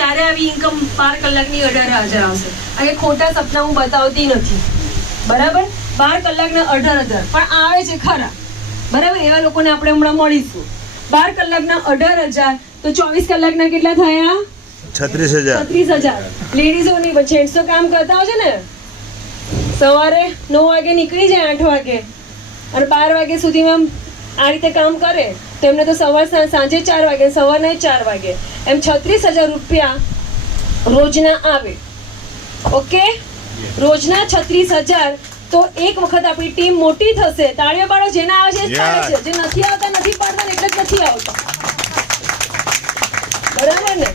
ક્યારે આવી ઇન્કમ 12 કલાકની 18,000 આવશે. અને ખોટા સપના હું બતાવતી નથી, બરાબર. 12 કલાકના 18,000 પણ આવે છે ખરા, બરાબર. એવા લોકોને આપણે હમણાં મળીશું. 12 કલાકના 18,000 તો 24 કલાકના કેટલા થયા? 36,000. લેડીઝો ની જેન્ટ્સો કામ કરતા હોય છે ને, સવારે 9 વાગે નીકળી જાય 8 વાગે અને 12 વાગ્યા સુધીમાં આ રીતે કામ કરે તો એમને તો સાંજે 4 વાગે, સવારના 4 વાગે, એમ 36,000 રૂપિયા રોજના આવે. ઓકે, રોજના 36,000. તો એક વખત આપણી ટીમ મોટી થશે. તાળીઓ પાડો, જેના આવે છે એ જ પાડે છે, જે નથી આવતા નથી પાડતા એટલે જ નથી આવતા, બરાબર ને?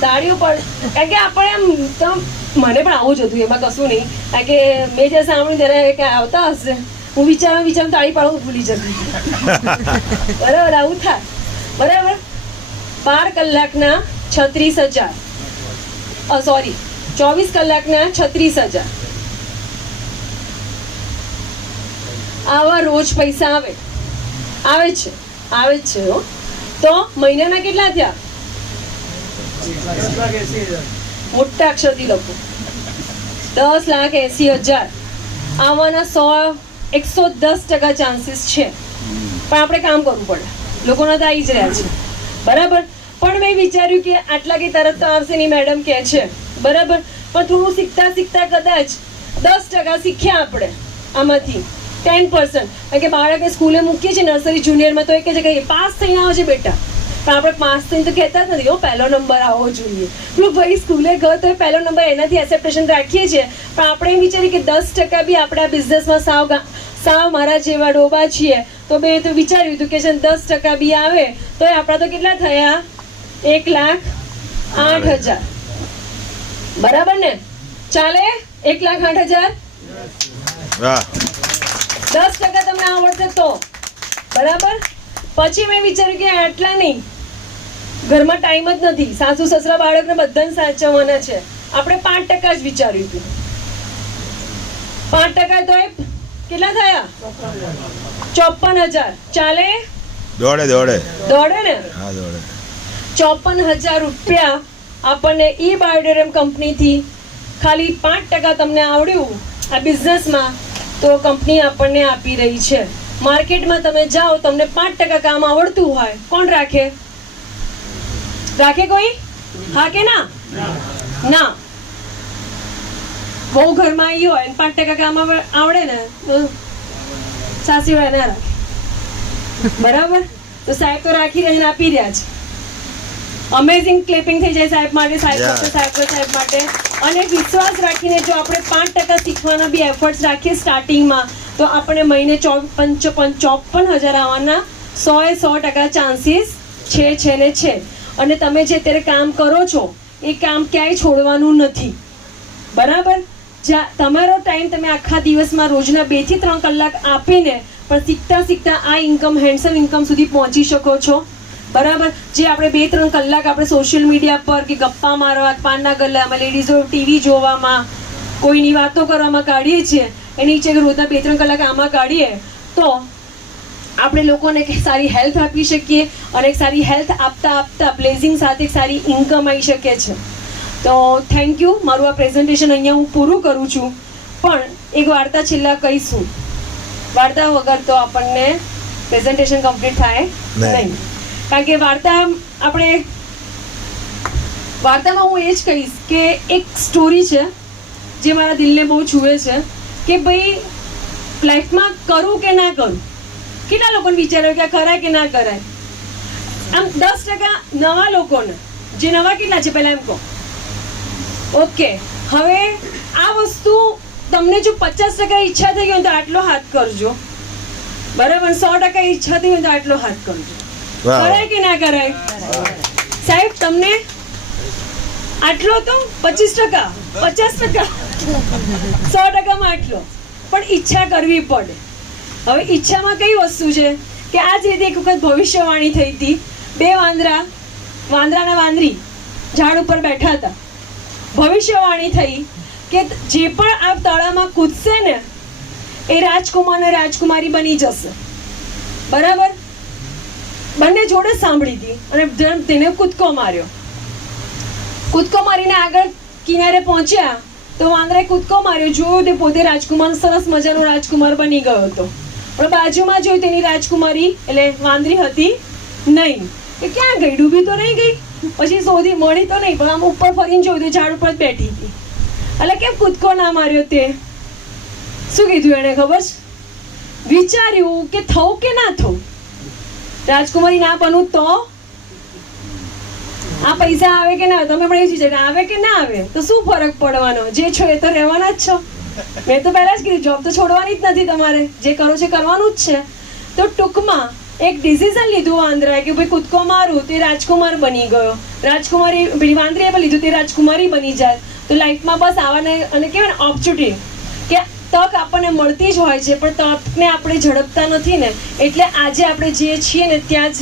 તાળીઓ પાડ, કારણ કે આપણે એમ મને પણ આવું જ હતું, એમાં કશું નહીં. કારણ કે મેં જે સાંભળ્યું ત્યારે કે આવતા હશે, હું વિચારમાં તાળી પાડવું ભૂલી જતી. બરાબર, આવું થાય, બરાબર. 12 કલાકના 36,000, સોરી 24 કલાકના 36,000 આવા રોજ પૈસા આવે છે હો. તો મહિનાના કેટલા થયા? મોટા અક્ષરથી લખો, 10,80,000 આવવાના 110% ચાન્સીસ છે. પણ આપણે કામ કરવું પડે, લોકોના તો આવી જ રહ્યા છે, બરાબર. પણ મેં વિચાર્યું કે આટલા કે તરત તો આવશે નહીં, મેડમ કહે છે, બરાબર. પણ થોડું શીખતા શીખતા કદાચ 10% શીખ્યા આપણે આમાંથી 10%. કારણ કે બાળકને સ્કૂલે મૂકીએ છીએ નર્સરી જુનિયરમાં તો એ કહે છે કે પાસ થઈને આવે છે બેટા, પણ આપણે પાસ થઈને તો કહેતા જ નથી, પહેલો નંબર આવવો જોઈએ. પેલું ભાઈ સ્કૂલે ગયો તો પહેલો નંબર, એનાથી એક્સેપ્ટેશન રાખીએ છીએ. પણ આપણે એમ વિચારીએ કે 10% બી આપણા બિઝનેસમાં સાવ મારા જેવા ડોબા છીએ. તો મેં તો વિચાર્યું હતું કે 10% બી આવે તો આપણા તો કેટલા થયા? 1,08,000, બરાબર ને? ચાલે 1,08,000? 10% તમને આવડશે તો, બરાબર. પછી મેં વિચાર્યું કે આટલા નહીં, ઘરમાં ટાઈમ જ નથી, સાસુ સસરા બાળકને બધાને સાચવવાના છે. આપણે 5% જ વિચાર્યું હતું. 5% તો કેટલા થયા? 54,000. ચાલે? દોડે ને? 54,000 રૂપિયા આપણને ઈ બાયોડેરમ કંપનીથી ખાલી 5% તમને આવડ્યું આ બિઝનેસમાં, તો કંપની આપણને આપી રહી છે. માર્કેટમાં તમે જાઓ, તમને 5% કામ આવડતું હોય, કોણ રાખે કોઈ? હા કે ના? ના. બહુ ઘરમાં આવી હોય 5% કામ આવડે ને, સાસી ના રાખે, બરાબર. તો સાહેબ તો રાખી રહીને આપી રહ્યા છે. અમેઝિંગ ક્લિપિંગ થઈ જાય સાહેબ માટે, સાહેબ માટે. અને વિશ્વાસ રાખીને જો આપણે 5% શીખવાના બી એફર્ટ્સ રાખીએ સ્ટાર્ટિંગમાં, તો આપણે મહિને 54,000 આવવાના 100% ચાન્સીસ છે. અને તમે જે અત્યારે કામ કરો છો એ કામ ક્યાંય છોડવાનું નથી, બરાબર. તમારો ટાઈમ તમે આખા દિવસમાં રોજના 2 થી 3 કલાક આપીને પણ શીખતા આ ઇન્કમ, હેન્ડસમ ઇન્કમ સુધી પહોંચી શકો છો, બરાબર. જે આપણે 2-3 કલાક આપણે સોશિયલ મીડિયા પર કે ગપ્પા મારવા, પાનના ગલ્લામાં, લેડીઝો ટીવી જોવામાં, કોઈની વાતો કરવામાં કાઢીએ છીએ, એની નીચે રોજના 2-3 કલાક આમાં કાઢીએ તો આપણે લોકોને સારી હેલ્થ આપી શકીએ. અને સારી હેલ્થ આપતા બ્લેઝિંગ સાથે સારી ઇન્કમ આવી શકે છે. તો થેન્ક યુ. મારું આ પ્રેઝન્ટેશન અહીંયા હું પૂરું કરું છું. પણ એક વાર્તા છેલ્લા કહીશું. વાર્તા વગર તો આપણને પ્રેઝન્ટેશન કમ્પ્લીટ થાય નહીં. કારણ કે વાર્તામાં હું એ જ કહીશ કે એક સ્ટોરી છે જે મારા દિલને બહુ છૂએ છે કે ભાઈ લાઈફમાં કરું કે ના કરું. કેટલા લોકોને વિચાર્યું કે આ કરાય કે ના કરાય? આમ 10% નવા લોકોને, જે નવા કેટલા છે પહેલા એમ કહો. ઓકે, હવે આ વસ્તુ તમને જો 50% ઈચ્છા થઈ હોય તો આટલો હાથ કરજો, બરાબર. 100% ઈચ્છા થઈ હોય તો આટલો હાથ કરજો. કરાય કે ના કરાય? સાહેબ તમને આટલો તો 25%, 50%, 100%માં આટલો, પણ ઈચ્છા કરવી પડે. હવે ઈચ્છામાં કઈ વસ્તુ છે કે આ જ રીતે એક વખત ભવિષ્યવાણી થઈ હતી. 2 વાંદરાના વાંદરી ઝાડ ઉપર બેઠા હતા. ભવિષ્યવાણી થઈ કે જે પણ આ તળાવમાં કૂદશે ને એ રાજકુમાર ને રાજકુમારી બની જશે, બરાબર. બંને જોડે જ સાંભળી હતી અને તેને કૂદકો માર્યો. કૂદકો મારીને આગળ કિનારે પહોંચ્યા તો વાંદરાએ કૂદકો માર્યો, જોયું તે પોતે રાજકુમાર, સરસ મજાનો રાજકુમાર બની ગયો હતો. પણ બાજુમાં જોયું તેની રાજકુમારી એટલે વાંદરી હતી નહીં. કે ક્યાં ગઈ, ડૂબી તો નહીં ગઈ? પછી શોધી મળી તો નહીં, પણ આમ ઉપર ફરીને જોયું તો ઝાડ ઉપર જ બેઠી હતી. એટલે કેમ કૂદકો ના માર્યો? તે શું કીધું એને ખબર છે? વિચાર્યું કે થવું કે ના થવું, રાજકુમારી ના બનવું તો આ પૈસા આવે કે ના આવે, તમે પણ એવું વિચાર આવે કે ના આવે તો શું ફરક પડવાનો, જે છો એ તો રહેવાના જ છો. મેં તો પહેલા જ કીધું જોબ તો છોડવાની જ નથી, તમારે જે કરો છે કરવાનું જ છે. તો ટૂંકમાં એક ડિસિઝન લીધું વાંદરાએ કે ભાઈ કૂદકો મારું તે રાજકુમાર બની ગયો, રાજકુમારી પેલી વાંદરીએ પણ લીધું તે રાજકુમારી બની જાય. તો લાઈફમાં બસ આવાને અને કહેવાય ને ઓપોર્ચ્યુનિટી કે તક આપણને મળતી જ હોય છે, પણ તકને આપણે ઝડપતા નથી ને, એટલે આજે આપણે જે છીએ ને ત્યાં જ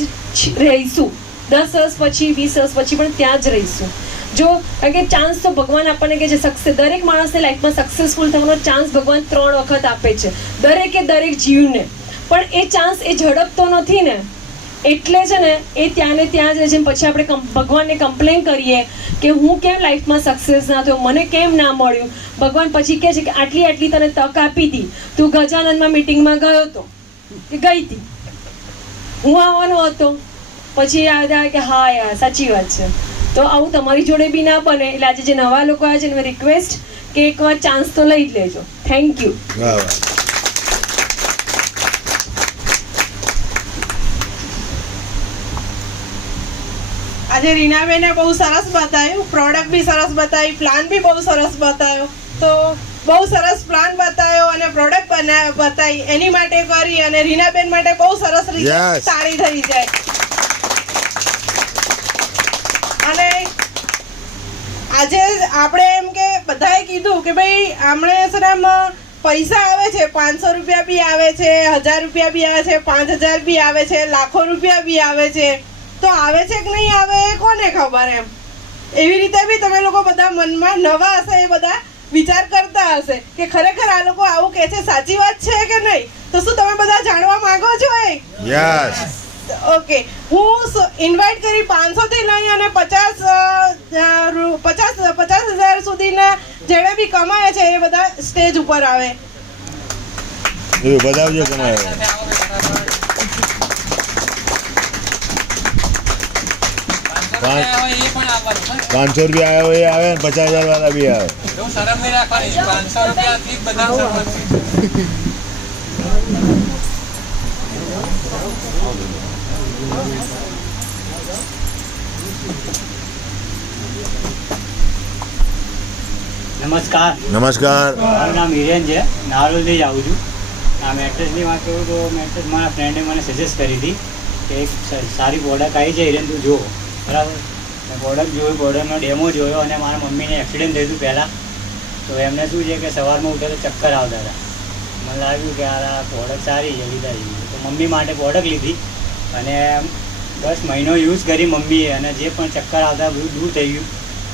રહીશું. 10 વર્ષ પછી 20 વર્ષ પછી પણ ત્યાં જ રહીશું. જો કારણ કે ચાન્સ તો ભગવાન આપણને કહે છે સક્સેસ, દરેક માણસને લાઈફમાં સક્સેસફુલ થવાનો ચાન્સ ભગવાન 3 વખત આપે છે દરેક જીવને. પણ એ ચાન્સ એ ઝડપતો નથી ને, એટલે છે ને એ ત્યાં ને ત્યાં જ રહે છે. પછી આપણે ભગવાનને કમ્પ્લેન કરીએ કે હું કેમ લાઈફમાં સક્સેસ ના થયો, મને કેમ ના મળ્યું. ભગવાન પછી કહે છે કે આટલી તને તક આપી હતી, તું ગજાનંદમાં મિટિંગમાં ગયો હતો કે ગઈ હતી, હું આવવાનો હતો, પછી યાદ આવે કે હા યાર સાચી વાત છે. તો આવું તમારી જોડે બી ના બને. એટલે આજે જે નવા લોકો આવે છે એને રિક્વેસ્ટ કે એકવાર ચાન્સ તો લઈ જ લેજો. Thank you. આજે રીનાબેને બહુ સરસ બતાવ્યું, પ્રોડક્ટ બી સરસ બતાવી, પ્લાન બી બહુ સરસ બતાવ્યો. તો બહુ સરસ પ્લાન બતાવ્યો અને પ્રોડક્ટ બતાવી, એની માટે કરી અને રીનાબેન માટે બહુ સરસ રીતે સારી થઈ જાય. અને આજે આપણે એમ કે બધાએ કીધું કે ભાઈ આમણે છે ને પૈસા આવે છે, 500 રૂપિયા બી આવે છે, 1000 રૂપિયા બી આવે છે, 5000 બી આવે છે, લાખો રૂપિયા બી આવે છે. તો આવે છે કે નહીં આવે એ કોને ખબર એમ. એવી રીતે બી તમે લોકો બધા મનમાં નવા હશે, એ બધા વિચાર કરતા હશે કે ખરેખર આ લોકો આવું કહે છે સાચી વાત છે કે નહીં. તો શું તમે બધા જાણવા માંગો છો? યસ. ઓકે, હું ઇન્વાઇટ કરી 500 થી લઈ અને 50,000 સુધીના જેણે બી કમાય છે એ બધા સ્ટેજ ઉપર આવે. બતાવજો કમાય 500 રૂપિયા આવ્યો એ આવે ને 50,000 વાળા બી આવે. શરમ નહીં રાખવાની, 500 રૂપિયાથી બધા નમસ્કાર. મારું નામ હિરેન છે, નારોલથી જ આવું છું. આ મેટ્રેસની વાત કરું તો મેટ્રેસ મારા ફ્રેન્ડે મને સજેસ્ટ કરી હતી કે એક સારી પ્રોડક્ટ આવી છે હિરેન, તું જુઓ. બરાબર, મેં પ્રોડક્ટ જોયું, પ્રોડક્ટનો ડેમો જોયો અને મારા મમ્મીને એક્સિડન્ટ થયું હતું પહેલાં. તો એમને શું છે કે સવારમાં ઉઠે તો ચક્કર આવતા હતા. મને લાગ્યું કે આ પ્રોડક્ટ સારી છે, લીધા જેવી. તો મમ્મી માટે પ્રોડક્ટ લીધી અને 10 મહિનો યુઝ કરી મમ્મીએ, અને જે પણ ચક્કર આવતા બધું દૂર થઈ ગયું.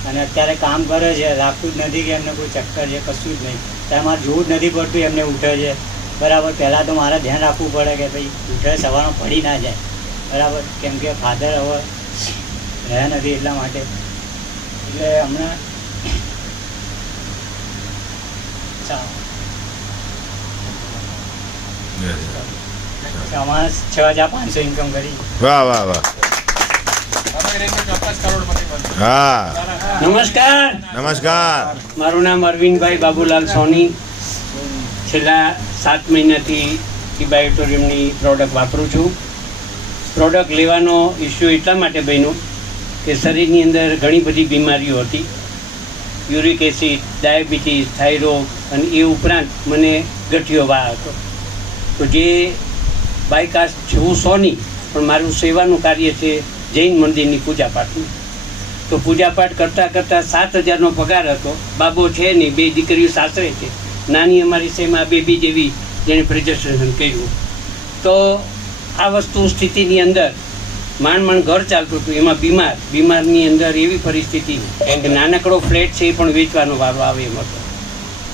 અને અત્યારે કામ કરે છે, લાગતું જ નથી કે એમને કોઈ ચક્કર છે, કશું જ નહીં. ત્યારે મારે જોવું જ નથી પડતું એમને ઉઠે છે. બરાબર, પહેલાં તો મારે ધ્યાન રાખવું પડે કે ભાઈ ઉઠે સવારમાં પડી ના જાય. બરાબર, કેમ કે ફાધર હવે રહ્યા નથી એટલા માટે. એટલે હમણાં અમારે 6,500 ઇન્કમ કરી. વાહ વાહ વાહ. નમસ્કાર. મારું નામ અરવિંદભાઈ બાબુલાલ સોની. છેલ્લા 7 મહિનાથી ઇબાયોટોરિયમની પ્રોડક્ટ વાપરું છું. પ્રોડક્ટ લેવાનો ઇસ્યુ એટલા માટે બન્યો કે શરીરની અંદર ઘણી બધી બીમારીઓ હતી, યુરિક એસિડ, ડાયાબિટીસ, થાઇરોઇડ, અને એ ઉપરાંત મને ગઠિયો વા હતો. તો જે બાયકાસ્ટ છું સોની, પણ મારું સેવાનું કાર્ય છે જૈન મંદિરની પૂજાપાઠનું. તો પૂજાપાઠ કરતાં 7,000નો પગાર હતો. બાબો છે નહીં, 2 દીકરીઓ સાસરે છે, નાની અમારી સેમાં બેબી જેવી જેણે પ્રેઝન્ટેશન કર્યું. તો આ વસ્તુ સ્થિતિની અંદર માંડ ઘર ચાલતું હતું. એમાં બીમારની અંદર એવી પરિસ્થિતિ કે નાનકડો ફ્લેટ છે એ પણ વેચવાનો વારો આવે એમ હતો.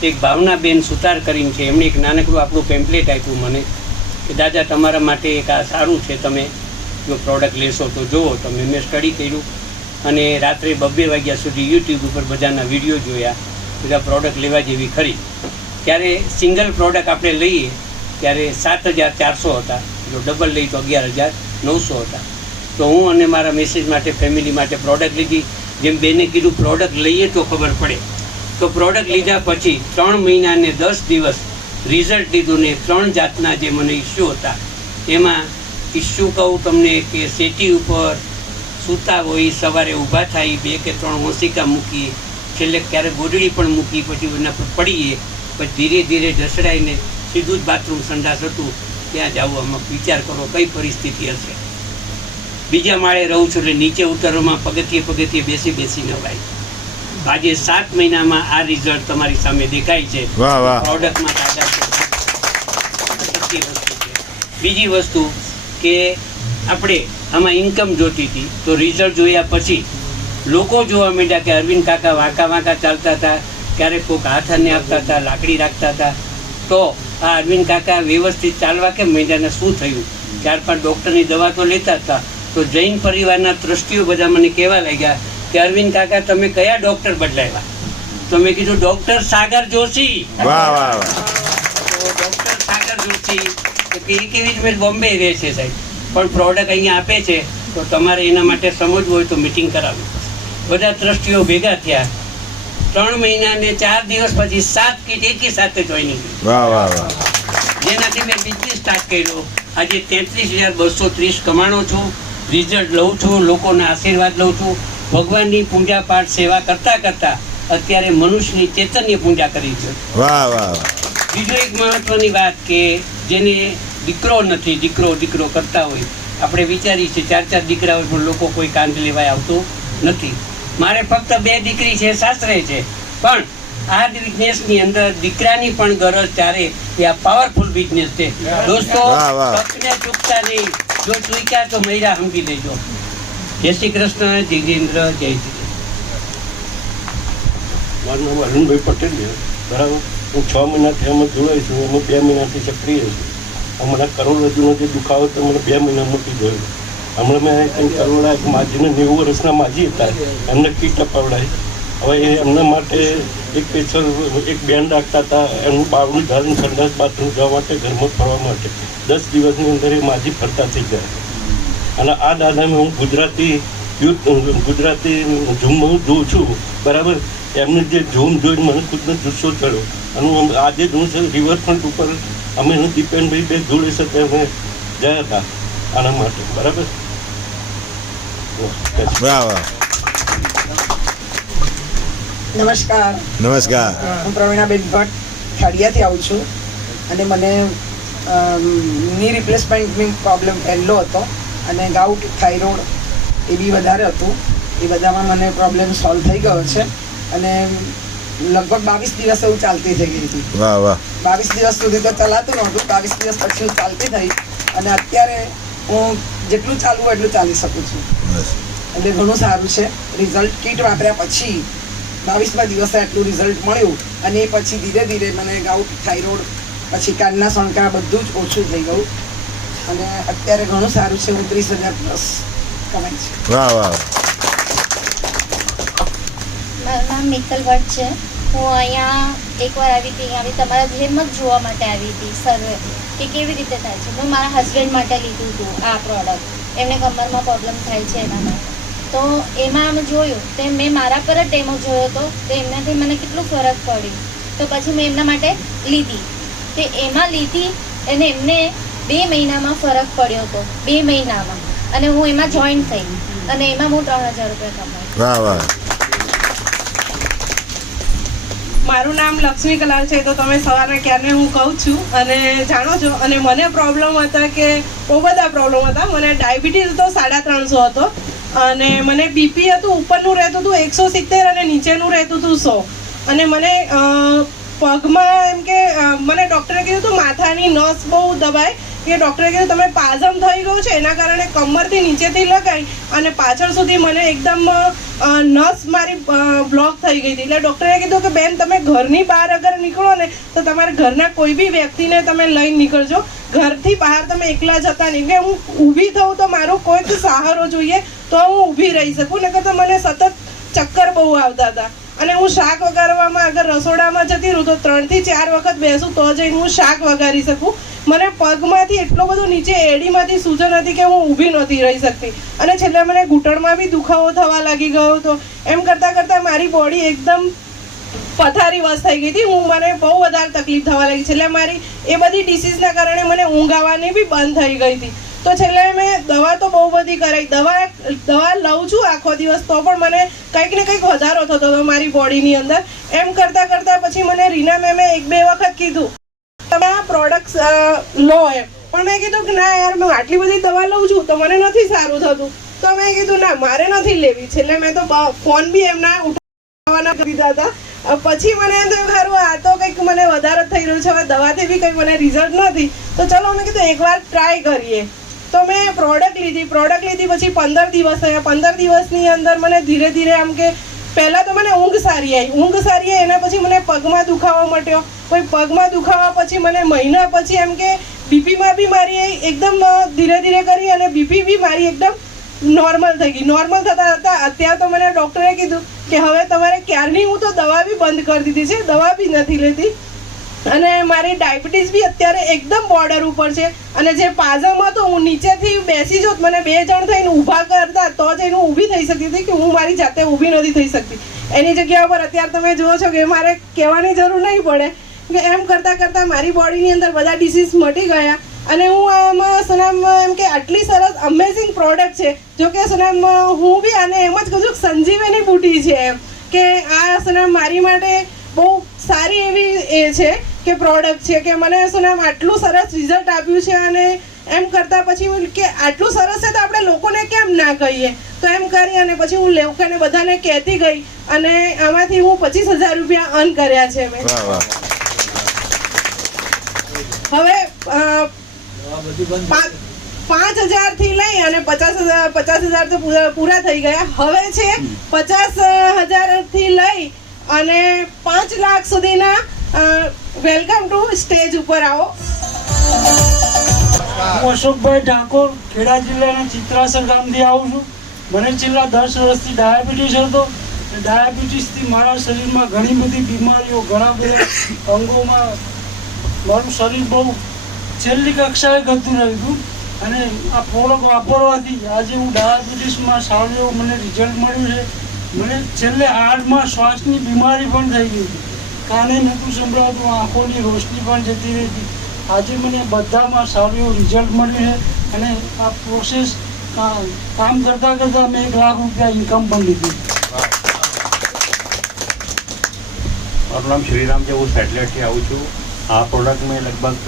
એક ભાવનાબેન સુતાર કરીને છે, એમણે એક નાનકડું આપણું પેમ્પલેટ આપ્યું મને કે દાદા તમારા માટે એક આ સારું છે, તમે જો પ્રોડક્ટ લેશો તો જુઓ. તમે મેં સ્ટડી કર્યું અને રાત્રે 2 વાગ્યા સુધી યુટ્યુબ ઉપર બધાના વિડીયો જોયા. બધા પ્રોડક્ટ લેવા જેવી ખરી. ત્યારે સિંગલ પ્રોડક્ટ આપણે લઈએ ત્યારે 7,400 હતા, જો ડબલ લઈ તો 11,900 હતા. તો હું અને મારા મેસેજ માટે ફેમિલી માટે પ્રોડક્ટ લીધી. જેમ બેને કીધું પ્રોડક્ટ લઈએ તો ખબર પડે. તો પ્રોડક્ટ લીધા પછી 3 મહિના ને 10 દિવસ રિઝલ્ટ લીધું ને 3 જાતના જે મને ઇસ્યુ હતા એમાં ઇસ્યુ કહું તમને કે સેટી ઉપર સૂતા હોય, સવારે ઊભા થાય, 2 કે 3 ઓશિકા મૂકીએ, છેલ્લે ક્યારેક ગોદડી પણ મૂકી, પછી એના પર પડીએ, પછી ધીરે ધીરે ઢસડાઈને સીધું જ બાથરૂમ સંડાસ હતું ત્યાં જવું. આમાં વિચાર કરો કઈ પરિસ્થિતિ હશે. બીજા માળે રહું છું એટલે નીચે ઉતરવામાં પગથિયે બેસીને વાય. આજે 7 મહિનામાં આ રિઝલ્ટ તમારી સામે દેખાય છે. વાહ વાહ. પ્રોડક્ટમાં દાદા છે. બીજી વસ્તુ કે આપણે આમાં ઇન્કમ જોતી હતી તો રિઝલ્ટ જોયા પછી લોકો જોવા માંડ્યા કે અરવિંદ કાકા વાંકા ચાલતા હતા, ક્યારેક કોઈક હાથ આને આપતા હતા, લાકડી રાખતા હતા. તો આ અરવિંદ કાકા વ્યવસ્થિત ચાલવા કેમ માંડ્યા, શું થયું? 4-5 ડૉક્ટરની દવા તો લેતા હતા. તો જૈન પરિવારના ટ્રસ્ટીઓ બધા મને કહેવા લાગ્યા કે અરવિંદ કાકા તમે કયા ડૉક્ટર બદલાવ્યા? તો મેં કીધું ડૉક્ટર સાગર જોશી. વાહ વાહ વાહ. તો ડૉક્ટર સાગર જોશી તો કેવી રીતે બોમ્બે રહે છે સાહેબ, પણ પ્રોડક્ટ અહીંયા આપે છે. તો તમારે એના માટે સમજવું હોય તો મિટિંગ કરાવવી. બધા ટ્રસ્ટીઓ ભેગા થયા. 3 મહિના ને 4 દિવસ પછી 7 કીટ એકી સાથે જોઈનિંગ. વાહ વાહ વાહ. જેનાથી મેં બિઝનેસ સ્ટાર્ટ કર્યો. આજે 33,230 કમાણો છું, રિઝલ્ટ લઉં છું, લોકોના આશીર્વાદ લઉં છું. ભગવાનની પૂજા પાઠ સેવા કરતાં અત્યારે મનુષ્યની ચૈતન્ય પૂજા કરી છે. વાહ વાહ વાહ. બીજું એક મહત્વની વાત કે જેને દીકરો નથી, દીકરો કરતા હોય, આપણે વિચારીએ છીએ 4 દીકરા હોય પણ લોકો કોઈ કાંધ લેવાય આવતું નથી. મારે ફક્ત 2 દીકરી છે, સાસરે છે, પણ આ બિઝનેસની અંદર દીકરાની પણ ગરજ ત્યારે એ આ પાવરફુલ બિઝનેસ છે દોસ્તો. તકને ચૂકતા નહીં, જો ચૂક્યા તો મહિલા સમજી લેજો. જય શ્રી કૃષ્ણ, જય જિન્દ્ર, જય શ્રી. મારું નામ અરુણભાઈ પટેલ છે, બરાબર. હું 6 મહિનાથી આમાં જોડાઈ છું, એમાં 2 મહિનાથી સક્રિય છું. હમણાં કરોડરજ્જુનો જે દુખાવો તો મને 2 મહિના મૂકી ગયો. હમણાં મેં કંઈ કરોડા એક માજીને 90 વર્ષના માજી હતા, એમને કીટ અપાવડાવી. હવે એમના માટે એક સ્પેશિયલ એક બેન રાખતા હતા, એનું બાવડું ધારીને સંડાસ બાથરૂમ જવા માટે, ઘરમાં ફરવા માટે 10 દિવસની અંદર એ માજી ફરતા થઈ ગયા. અને આ દાદાને હું ગુજરાતી ઝૂમમાં જોઉં છું, બરાબર. એમને જે ઝૂમ જોઈને મને ખુદને જુસ્સો ચડ્યો. અને હું આજે જ હું રિવરફ્રન્ટ ઉપર અમે દીપેનભાઈ 2 જોડે સાથે અમે ગયા હતા આના માટે, બરાબર. વાહ વાહ. નમસ્કાર. નમસ્કાર. હું પ્રવીણાબેન ભટ્ટ ખાડિયાથી આવું છું અને મને ની રિપ્લેસમેન્ટની પ્રોબ્લેમ પહેલો હતો અને ગાઉટ, થાઇરોઇડ એ બી વધારે હતું. એ બધામાં મને પ્રોબ્લેમ સોલ્વ થઈ ગયો છે અને લગભગ 22 દિવસ એવું ચાલતી થઈ ગઈ હતી. વાહ વાહ. 22 દિવસ સુધી તો ચલાતું નહોતું, 22 દિવસ પછી હું ચાલતી થઈ અને અત્યારે હું જેટલું ચાલવું એટલું ચાલી શકું છું. એટલે ઘણું સારું છે રિઝલ્ટ. કીટ વાપર્યા પછી 22મા દિવસે આટલું રિઝલ્ટ મળ્યું અને એ પછી ધીરે ધીરે મને ગાઉટ, થાઇરોઇડ, પછી કાનના સણકા બધું જ ઓછું થઈ ગયું અને અત્યારે ઘણું સારું છે. 29,000+ કમાય છે. વાહ વાહ. મારું નામ મિત્તલ ભટ્ટ છે. હું અહીંયા એકવાર આવી હતી, તમારા જેમ જ જોવા માટે આવી હતી સર્વે કે કેવી રીતે થાય છે. હું મારા હસબન્ડ માટે લીધું હતું આ પ્રોડક્ટ, એમને કમરમાં પ્રોબ્લેમ થાય છે એના માટે. તો એમાં અમે જોયું તો મેં મારા પર જ ડેમો જોયો હતો તો એમનાથી મને કેટલું ફરક પડ્યું. તો પછી મેં એમના માટે લીધી. તે એમાં લીધી અને એમને 2 મહિનામાં ફરક પડ્યો હતો, 2 મહિનામાં. અને હું એમાં જોઈન થઈ અને એમાં હું 3,000 રૂપિયા કમાઈ. વાહ વાહ. મારું નામ લક્ષ્મી કલાલ છે. તો તમે સવારના ક્યારે હું કહું છું અને જાણો છો. અને મને પ્રોબ્લેમ હતા કે બહુ બધા પ્રોબ્લેમ હતા. મને ડાયાબિટીસ હતો 350 હતો અને મને બીપી હતું, ઉપરનું રહેતું હતું 170 અને નીચેનું રહેતું હતું 100. અને મને પગમાં એમ કે મને ડૉક્ટરે કીધું હતું માથાની નસ બહુ દબાય કે ડૉક્ટરે કીધું તમે પાઝમ થઈ ગયું છે એના કારણે કમરથી નીચેથી લગાવી અને પાછળ સુધી મને એકદમ નસ મારી બ્લોક થઈ ગઈ હતી. એટલે ડૉક્ટરે કીધું કે બેન તમે ઘરની બહાર અગર નીકળો ને તો તમારા ઘરના કોઈ બી વ્યક્તિને તમે લઈને નીકળજો ઘરથી બહાર તમે એકલા જતા નહીં, કે હું ઊભી થઉં તો મારો કોઈક સહારો જોઈએ તો હું ઊભી રહી શકું, નકર તો મને સતત ચક્કર બહુ આવતા હતા. અને હું શાક વઘારવામાં અગર રસોડામાં જતી રહું તો 3 થી 4 વખત બેસું તો જઈને હું શાક વઘારી શકું. મને પગમાંથી એટલો બધો નીચે એડીમાંથી સૂજન હતી કે હું ઊભી નહોતી રહી શકતી, અને છેલ્લે મને ઘૂંટણમાં બી દુખાવો થવા લાગી ગયો હતો. એમ કરતાં કરતાં મારી બોડી એકદમ પથારી વશ થઈ ગઈ હતી. મને બહુ વધારે તકલીફ થવા લાગી. છેલ્લે મારી એ બધી ડિસીઝના કારણે મને ઊંઘ આવવાની બી બંધ થઈ ગઈ હતી. તો છેલ્લે મેં દવા તો બહુ બધી કરાવી, દવા લઉં છું આખો દિવસ, તો પણ મને કંઈક ને કંઈક વધારો થતો હતો મારી બોડીની અંદર. એમ કરતાં કરતાં પછી મને રીના મેમે 1-2 વખત કીધું તમે આ પ્રોડક્ટ્સ લો એમ, પણ મેં કીધું કે ના યાર, હું આટલી બધી દવા લઉં છું તો મને નથી સારું થતું. તો મેં કીધું ના, મારે નથી લેવી. છેલ્લે મેં તો ફોન બી એમના ઉઠાવવાના કરી દીધા હતા. પછી મને એમ થયું ખરું આ તો કંઈક મને વધારે થઈ રહ્યું છે, હવે દવાથી બી કંઈ મને રિઝલ્ટ નથી, તો ચલો મેં કીધું એકવાર ટ્રાય કરીએ. તો મેં પ્રોડક્ટ લીધી પછી 15 દિવસ થયા. 15 દિવસની અંદર મને ધીરે ધીરે આમ કે પહેલાં તો મને ઊંઘ સારી આવી, એના પછી મને પગમાં દુખાવો મટ્યો. કોઈ પગમાં દુખાવા પછી મને મહિના પછી એમ કે બીપીમાં બી મારી એકદમ ધીરે ધીરે કરી અને બીપી બી મારી એકદમ નોર્મલ થઈ ગઈ. નોર્મલ થતાં થતાં અત્યારે તો મને ડૉક્ટરે કીધું કે હવે તમારે ક્યારની હું તો દવા બી બંધ કરી દીધી છે, દવા બી નથી લેતી. અને મારી ડાયાબિટીસ બી અત્યારે એકદમ બોર્ડર ઉપર છે. અને જે પાઝમ હતો, હું નીચેથી બેસી જોત, મને 2 જણ થઈને ઊભા કરતા તો જઈને હું ઊભી થઈ શકતી હતી, કે હું મારી જાતે ઊભી નથી થઈ શકતી. એની જગ્યા પર અત્યારે તમે જુઓ છો કે મારે કહેવાની જરૂર નહીં પડે કે એમ કરતાં કરતાં મારી બોડીની અંદર બધા ડિસીઝ મટી ગયા. અને હું આમાં સનામ એમ કે આટલી સરસ અમેઝિંગ પ્રોડક્ટ છે. જો કે સનામ હું બી આને એમ જ કહું છું સંજીવની બુટી છે એમ, કે આ સનામ મારી માટે બહુ સારી એવી એ છે કે પ્રોડક્ટ છે, કે મને સનામ આટલું સરસ રિઝલ્ટ આપ્યું છે. અને એમ કરતાં પછી કે આટલું સરસ છે તો આપણે લોકોને કેમ ના કહીએ, તો એમ કરી અને પછી હું લોકોને બધાને કહેતી ગઈ, અને આમાંથી હું 25,000 રૂપિયા અર્ન કર્યા છે મેં. હવે 5,000 થી લઈ અને 50,000 તો પૂરા થઈ ગયા. હવે છે 50,000 થી લઈ અને 5 લાખ સુધીના. વેલકમ ટુ સ્ટેજ ઉપર આવો. હું અશોકભાઈ ઠાકોર, ખેડા જિલ્લાના ચિત્રાસર ગામથી આવું છું. મને છેલ્લા 10 વર્ષથી ડાયાબિટીસ હતો. ડાયાબિટીસથી મારા શરીરમાં ઘણી બધી બીમારીઓ, ઘણા બધા અંગોમાં મારું શરીર બહુ છેલ્લી કક્ષાએ ગતું રહ્યું હતું. અને આ પ્રોડક્ટ વાપરવાથી આજે હું ડાયાબિટીસમાં સારું એવું મને રિઝલ્ટ મળ્યું છે. મને છેલ્લે હાર્ટમાં શ્વાસની બીમારી પણ થઈ ગઈ હતી, કાને નહોતું સંભળાતું, આંખોની રોશની પણ જતી રહી હતી. આજે મને બધામાં સારું એવું રિઝલ્ટ મળ્યું છે. અને આ પ્રોસેસ કામ કરતાં કરતાં મેં 1 લાખ રૂપિયા ઇન્કમ પણ લીધી. મારું નામ શ્રીરામ છે, હું સેટેલાઇટથી આવું છું. આ પ્રોડક્ટ મેં લગભગ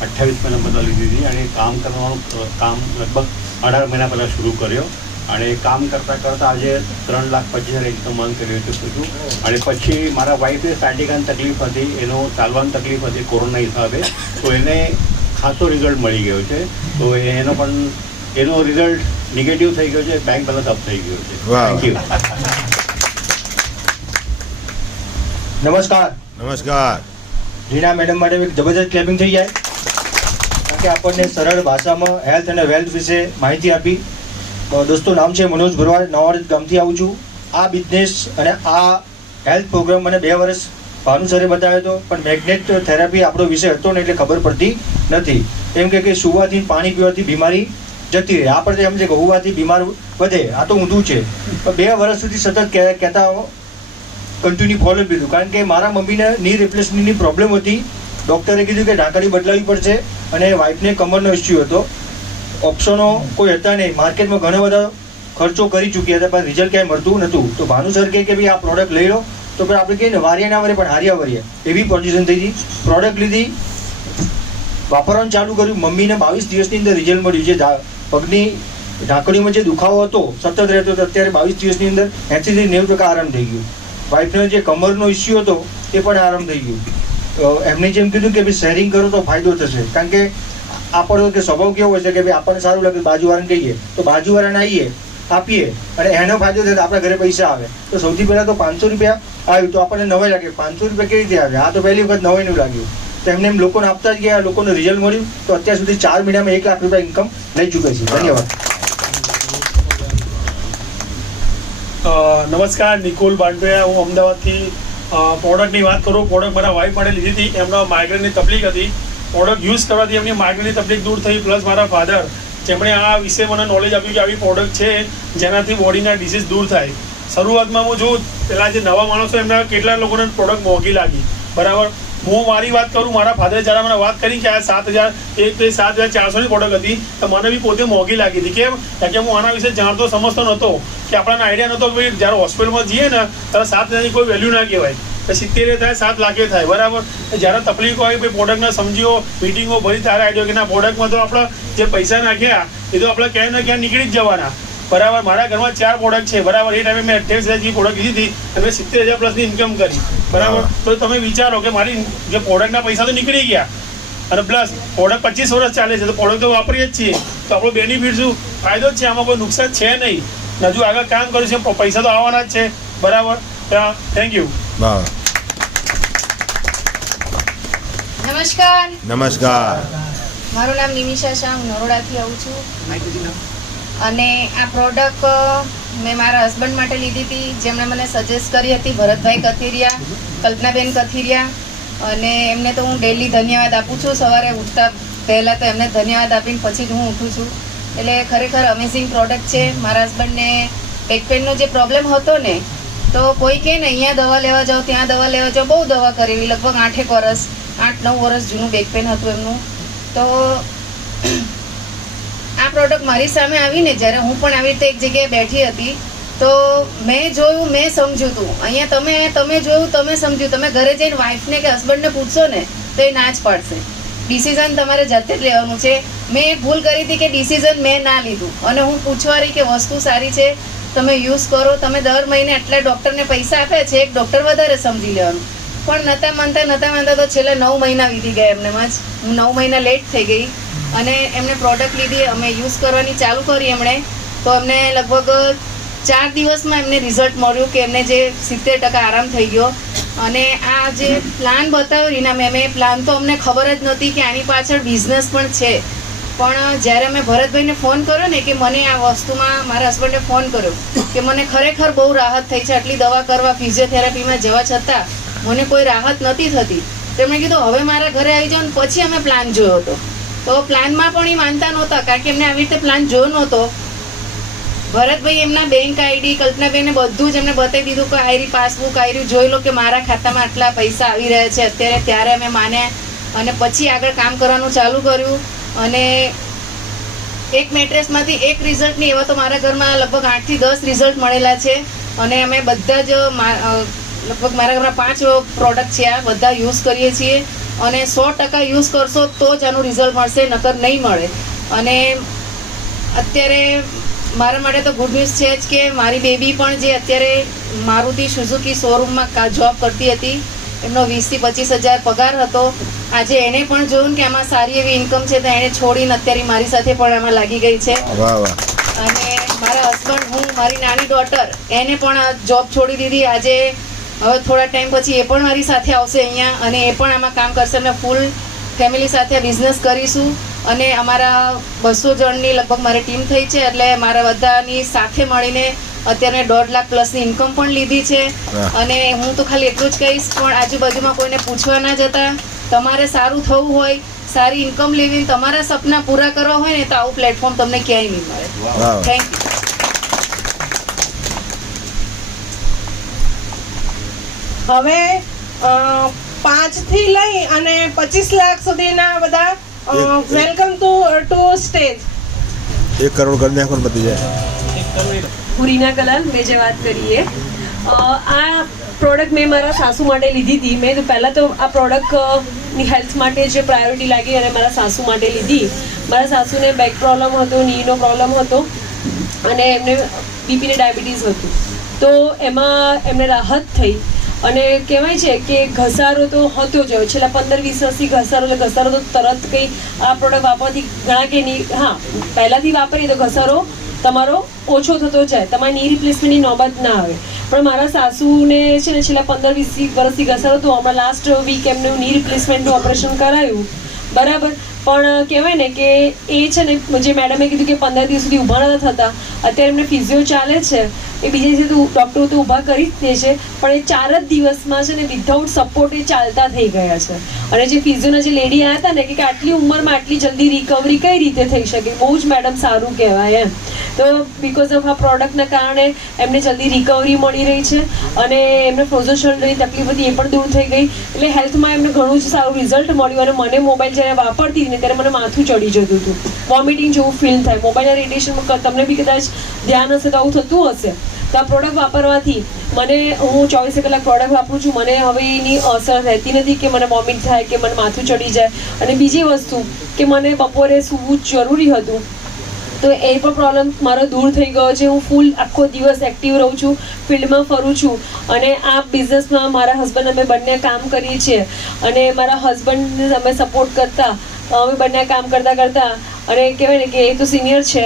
28 મહિના પહેલાં લીધી હતી, અને કામ કરવાનું કામ લગભગ 18 મહિના પહેલાં શરૂ કર્યો. અને કામ કરતાં કરતાં આજે 3,25,000 ઇન્કમ અર્ન કરી ચૂક્યો છું. અને પછી મારા વાઈફને સાયટિકાની તકલીફ હતી, એનો ચાલવાની તકલીફ હતી કોરોના હિસાબે, તો એને ખાસો રિઝલ્ટ મળી ગયો છે. તો એનો રિઝલ્ટ નેગેટિવ થઈ ગયો છે, બેંક બેલેન્સ અપ થઈ ગયો છે. Thank you. નમસ્કાર. રીના મેડમ માટે એક જબરદસ્ત ક્લેપિંગ થઈ જાય, કારણ કે આપણને સરળ ભાષામાં હેલ્થ અને વેલ્થ વિશે માહિતી આપી. દોસ્તો, નામ છે મનોજ ભરવાડ, નવાવડ ગામથી આવું છું. આ બિઝનેસ અને આ હેલ્થ પ્રોગ્રામ મને 2 વર્ષ ભાનુ સરે બતાવ્યો હતો, પણ મેગ્નેટ થેરાપી આપણો વિષય હતો ને એટલે ખબર પડતી નથી. એમ કે સુવાથી પાણી પીવાથી બીમારી જતી રહે. આપણે એમ છે કે હોવાથી બીમાર વધે, આ તો ઊંધું છે. પણ 2 વર્ષ સુધી સતત કહેતા કન્ટિન્યુ ફોલો લીધું, કારણ કે મારા મમ્મીને ની રિપ્લેસમેન્ટની પ્રોબ્લેમ હતી. ડૉક્ટરે કીધું કે ઢાંકણી બદલાવી પડશે, અને વાઈફને કમરનો ઇસ્યુ હતો. ઓપ્શનો કોઈ હતા નહીં, માર્કેટમાં ઘણા બધા ખર્ચો કરી ચૂક્યા હતા, પણ રિઝલ્ટ ક્યાંય મળતું નહોતું. તો ભાનુ સર કહે કે ભાઈ આ પ્રોડક્ટ લઈ લો, તો પછી આપણે કહીએ ને વારિયા ના વરે પણ હારિયા વરિયા, એવી પોઝિશન થઈ હતી. પ્રોડક્ટ લીધી, વાપરવાનું ચાલુ કર્યું. મમ્મીને 22 દિવસની અંદર રિઝલ્ટ મળ્યું છે. પગની ઢાંકણીમાં જે દુખાવો હતો સતત રહેતો હતો, અત્યારે 22 દિવસની અંદર 80 થી 90% આરામ થઈ ગયું. વાઈફનો જે કમરનો ઇસ્યુ હતો એ પણ આરામ થઈ ગયું. એમને જેમ કીધું કે ભાઈ શેરિંગ કરો તો ફાયદો થશે, કારણ કે આપણો કે સ્વભાવ કેવો હોય છે કે ભાઈ આપણને સારું લાગે બાજુવાળાને કહીએ, તો બાજુવાળાને આવીએ આપીએ અને એનો ફાયદો થાય તો આપણા ઘરે પૈસા આવે. તો સૌથી પહેલાં તો 500 રૂપિયા આવ્યું તો આપણને નવાઈ લાગે, 500 રૂપિયા કેવી રીતે આવ્યા? આ તો પહેલી વખત નવાઈનું લાગ્યું. તો એમને એમ લોકોને આપતા જ ગયા, લોકોને રિઝલ્ટ મળ્યું, તો અત્યાર સુધી 4 મહિનામાં 1 લાખ રૂપિયા ઇન્કમ લઈ ચૂકે છે. ધન્યવાદ. નમસ્કાર, નિકુલ બાંડોયા. હું અમદાવાદથી પ્રોડક્ટની વાત કરું. પ્રોડક્ટ મારા વાઈફ માટે લીધી હતી. એમનો માઇગ્રેનની તકલીફ હતી. પ્રોડક્ટ યુઝ કરવાથી એમની માઇગ્રેનની તકલીફ દૂર થઈ. પ્લસ મારા ફાધર, જેમણે આ વિશે મને નોલેજ આપ્યું કે આવી પ્રોડક્ટ છે જેનાથી બોડીના ડિસીઝ દૂર થાય. શરૂઆતમાં હું જોઉં પહેલાં જે નવા માણસો એમના કેટલા લોકોને પ્રોડક્ટ મોંઘી લાગી, બરાબર. હું મારી વાત કરું, મારા ફાધરે જ્યારે મને વાત કરી કે આ 7,400ની પ્રોડક્ટ હતી, તો મને બી પોતે મોંઘી લાગી હતી. કેમ કે હું આના વિશે જાણતો સમજતો નહોતો, કે આપણને આઈડિયા નહોતો કે ભાઈ જ્યારે હોસ્પિટલમાં જઈએ ને ત્યારે 7,000ની કોઈ વેલ્યુ ના કહેવાય. 70 થાય, 7 લાખે થાય, બરાબર. જ્યારે તકલીફ હોય ભાઈ પ્રોડક્ટને સમજ્યો, મિટિંગો ભરી, ત્યારે આઈડિયો કે ના પ્રોડક્ટમાં તો આપણે જે પૈસા નાખ્યા એ તો આપણે ક્યાંય ને ક્યાં નીકળી જ જવાના, બરાબર. મારા ઘરમાં 4 પ્રોડક્ટ છે, બરાબર. એ ટાઈમે મેં 28,000 પ્રોડક્ટ લીધી હતી અને 70,000 પ્લસની ઇન્કમ કરી, બરાબર. તો તમે વિચારો કે મારી જે પ્રોડક્ટના પૈસા તો નીકળી ગયા અને પ્લસ પ્રોડક્ટ 25 વર્ષ ચાલે છે, તો પ્રોડક્ટ તો વાપરીએ જ છીએ, તો આપણો બેનિફિટ શું, ફાયદો જ છે, આમાં કોઈ નુકસાન છે નહીં. હજુ આગળ કામ કર્યું છે, પૈસા તો આવવાના જ છે, બરાબર. Thank you. નમસ્કાર. નમસ્કાર. મારું નામ નિમિષા શાહ, હું નરોડાથી આવું છું. અને આ પ્રોડક્ટ મેં મારા હસબન્ડ માટે લીધી હતી, જેમણે મને સજેસ્ટ કરી હતી, ભરતભાઈ કથિરિયા, કલ્પનાબેન કથિરિયા. અને એમને તો હું ડેલી ધન્યવાદ આપું છું. સવારે ઉઠતા પહેલાં તો એમને ધન્યવાદ આપીને પછી જ હું ઉઠું છું. એટલે ખરેખર અમેઝિંગ પ્રોડક્ટ છે. મારા હસબન્ડને બેક પેનનો જે પ્રોબ્લેમ હતો ને, તો કોઈ કહે ને અહીંયા દવા લેવા જાઓ, ત્યાં દવા લેવા જાઓ, બહુ દવા કરેલી, લગભગ 8-9 વર્ષ જૂનું બેક પેન હતું એમનું. તો આ પ્રોડક્ટ મારી સામે આવીને જ્યારે હું પણ આવી રીતે એક જગ્યાએ બેઠી હતી, તો મેં જોયું, મેં સમજ્યું હતું. અહીંયા તમે જોયું, તમે સમજ્યું. તમે ઘરે જઈને વાઈફને કે હસબન્ડને પૂછશો ને તો એ ના જ પાડશે. ડિસિઝન તમારે જાતે જ લેવાનું છે. મેં એક ભૂલ કરી હતી કે ડિસિઝન મેં ના લીધું, અને હું પૂછવા રહી કે વસ્તુ સારી છે, તમે યુઝ કરો. તમે દર મહિને આટલા ડૉક્ટરને પૈસા આપ્યા છે, એક ડૉક્ટર વધારે સમજી લેવાનું. પણ નહોતા માનતા તો છેલ્લા 9 મહિના વીતી ગયા એમનેમાં જ. હું 9 મહિના લેટ થઈ ગઈ અને એમને પ્રોડક્ટ લીધી, અમે યુઝ કરવાની ચાલુ કરી એમણે. તો એમને લગભગ 4 દિવસમાં એમને રિઝલ્ટ મળ્યું કે એમને જે 70% આરામ થઈ ગયો. અને આ જે પ્લાન બતાવ્યો રીના મેમે, પ્લાન તો અમને ખબર જ નહોતી કે આની પાછળ બિઝનેસ પણ છે. પણ જ્યારે મેં ભરતભાઈને ફોન કર્યો ને કે મને આ વસ્તુમાં, મારા હસબન્ડે ફોન કર્યો કે મને ખરેખર બહુ રાહત થઈ છે, આટલી દવા કરવા, ફિઝિયોથેરાપીમાં જવા છતાં મને કોઈ રાહત નથી થતી. તો એમણે કીધું હવે મારા ઘરે આવી જાઓ. પછી અમે પ્લાન જોયો હતો. તો પ્લાનમાં પણ એ માનતા નહોતા, કારણ કે એમને આવી રીતે પ્લાન જોયો નહોતો. ભરતભાઈ એમના બેંક આઈડી, કલ્પનાબેને બધું જ એમને બતાવી દીધું કે આયરી પાસબુક, આયરી જોઈ લો કે મારા ખાતામાં આટલા પૈસા આવી રહ્યા છે અત્યારે. ત્યારે અમે માન્યા અને પછી આગળ કામ કરવાનું ચાલુ કર્યું. અને એક મેટ્રેસમાંથી એક રિઝલ્ટ નહીં, એવા તો મારા ઘરમાં લગભગ 8 થી 10 રિઝલ્ટ મળેલા છે. અને અમે બધા જ લગભગ મારા ઘરમાં 5 પ્રોડક્ટ છે, આ બધા યુઝ કરીએ છીએ. અને 100% યુઝ કરશો તો જ આનું રિઝલ્ટ મળશે, નકર નહીં મળે. અને અત્યારે મારા માટે તો ગુડ ન્યૂઝ છે જ કે મારી બેબી પણ જે અત્યારે મારુતિ સુઝુકી શોરૂમમાં જોબ કરતી હતી, એમનો 20 થી 25 હજાર પગાર હતો. આજે એને પણ જોયું કે આમાં સારી એવી ઇન્કમ છે, તો એને છોડીને અત્યારે મારી સાથે પણ આમાં લાગી ગઈ છે. અને મારા હસબન્ડ, હું, મારી નાની ડોટર, એને પણ જોબ છોડી દીધી. આજે હવે થોડા ટાઈમ પછી એ પણ મારી સાથે આવશે અહીંયા અને એ પણ આમાં કામ કરશે. અમે ફૂલ ફેમિલી સાથે બિઝનેસ કરીશું. અને અમારા 200 જણની લગભગ મારી ટીમ થઈ છે. એટલે મારા બધાની સાથે મળીને અત્યારે 1.5 લાખ પ્લસની ઇન્કમ પણ લીધી છે. અને હું તો ખાલી એટલું જ કહીશ, પણ આજુબાજુમાં કોઈને પૂછવા ના જતા. તમારે સારું થવું હોય, સારી ઇન્કમ લેવી, તમારા સપના પૂરા કરવા હોય ને, તો આવું પ્લેટફોર્મ તમને ક્યાંય નહીં મળે. Thank you. હવે 5 થી લઈ અને 25 લાખ સુધીના બધા વેલકમ ટુ સ્ટેજ. 1 કરોડ કરી નાખો બધી જાય. હું રીના કલાલ, મેં જે વાત કરીએ, આ પ્રોડક્ટ મેં મારા સાસુ માટે લીધી હતી. મેં પહેલાં તો આ પ્રોડક્ટની હેલ્થ માટે જે પ્રાયોરિટી લાગી અને મારા સાસુ માટે લીધી. મારા સાસુને બેક પ્રોબ્લેમ હતો, નીનો પ્રોબ્લેમ હતો અને એમને બીપીને ડાયાબિટીસ હતું. તો એમાં એમને રાહત થઈ. અને કહેવાય છે કે ઘસારો તો હતો જ, છેલ્લા 15-20 વર્ષથી ઘસારો તો તરત કંઈ આ પ્રોડક્ટ વાપરવાથી ઘણા કે નહીં, હા પહેલાંથી વાપરીએ તો ઘસારો તમારો ઓછો થતો જાય, તમારી ની રિપ્લેસમેન્ટની નોબત ના આવે. પણ મારા સાસુને છે ને છેલ્લા 15-20 વર્ષથી ઘસારો હતો. હમણાં લાસ્ટ વીક એમને ની રિપ્લેસમેન્ટનું ઓપરેશન કરાયું, બરાબર. પણ કહેવાય ને કે એ છે ને, જે મેડમે કીધું કે 15 દિવસ સુધી ઊભા નથી થતા, અત્યારે એમને ફિઝિયો ચાલે છે. એ બીજા દિવસે ડૉક્ટરો તો ઊભા કરી જ દે છે, પણ એ 4 જ દિવસમાં છે ને વિધાઉટ સપોર્ટ એ ચાલતા થઈ ગયા છે. અને જે ફિઝિયોના જે લેડી આવ્યા હતા ને કે આટલી ઉંમરમાં આટલી જલ્દી રિકવરી કઈ રીતે થઈ શકે, બહુ જ મેડમ સારું કહેવાય એમ. તો બિકોઝ ઓફ આ પ્રોડક્ટના કારણે એમને જલ્દી રિકવરી મળી રહી છે અને એમને ફ્રોઝન શોલ્ડરની તકલીફ હતી એ પણ દૂર થઈ ગઈ. એટલે હેલ્થમાં એમને ઘણું જ સારું રિઝલ્ટ મળ્યું. અને મને મોબાઈલ જ્યારે વાપરતી ને ત્યારે મને માથું ચડી જતું હતું, વોમિટિંગ જેવું ફીલ થાય. મોબાઈલના રેડિયેશનમાં તમને બી કદાચ ધ્યાન હશે તો આવું થતું હશે. તો આ પ્રોડક્ટ વાપરવાથી હું 24 કલાક પ્રોડક્ટ વાપરું છું, મને હવે એની અસર રહેતી નથી કે મને વોમિટ થાય કે મને માથું ચડી જાય. અને બીજી વસ્તુ કે મને બપોરે સૂવું જરૂરી હતું, તો એ પણ પ્રોબ્લેમ મારો દૂર થઈ ગયો છે. હું ફૂલ આખો દિવસ એક્ટિવ રહું છું, ફિલ્ડમાં ફરું છું. અને આ બિઝનેસમાં મારા હસબન્ડ અમે બંને કામ કરીએ છીએ અને મારા હસબન્ડને અમે સપોર્ટ કરતા અમે બંને કામ કરતા અને કહેવાય ને કે એ તો સિનિયર છે,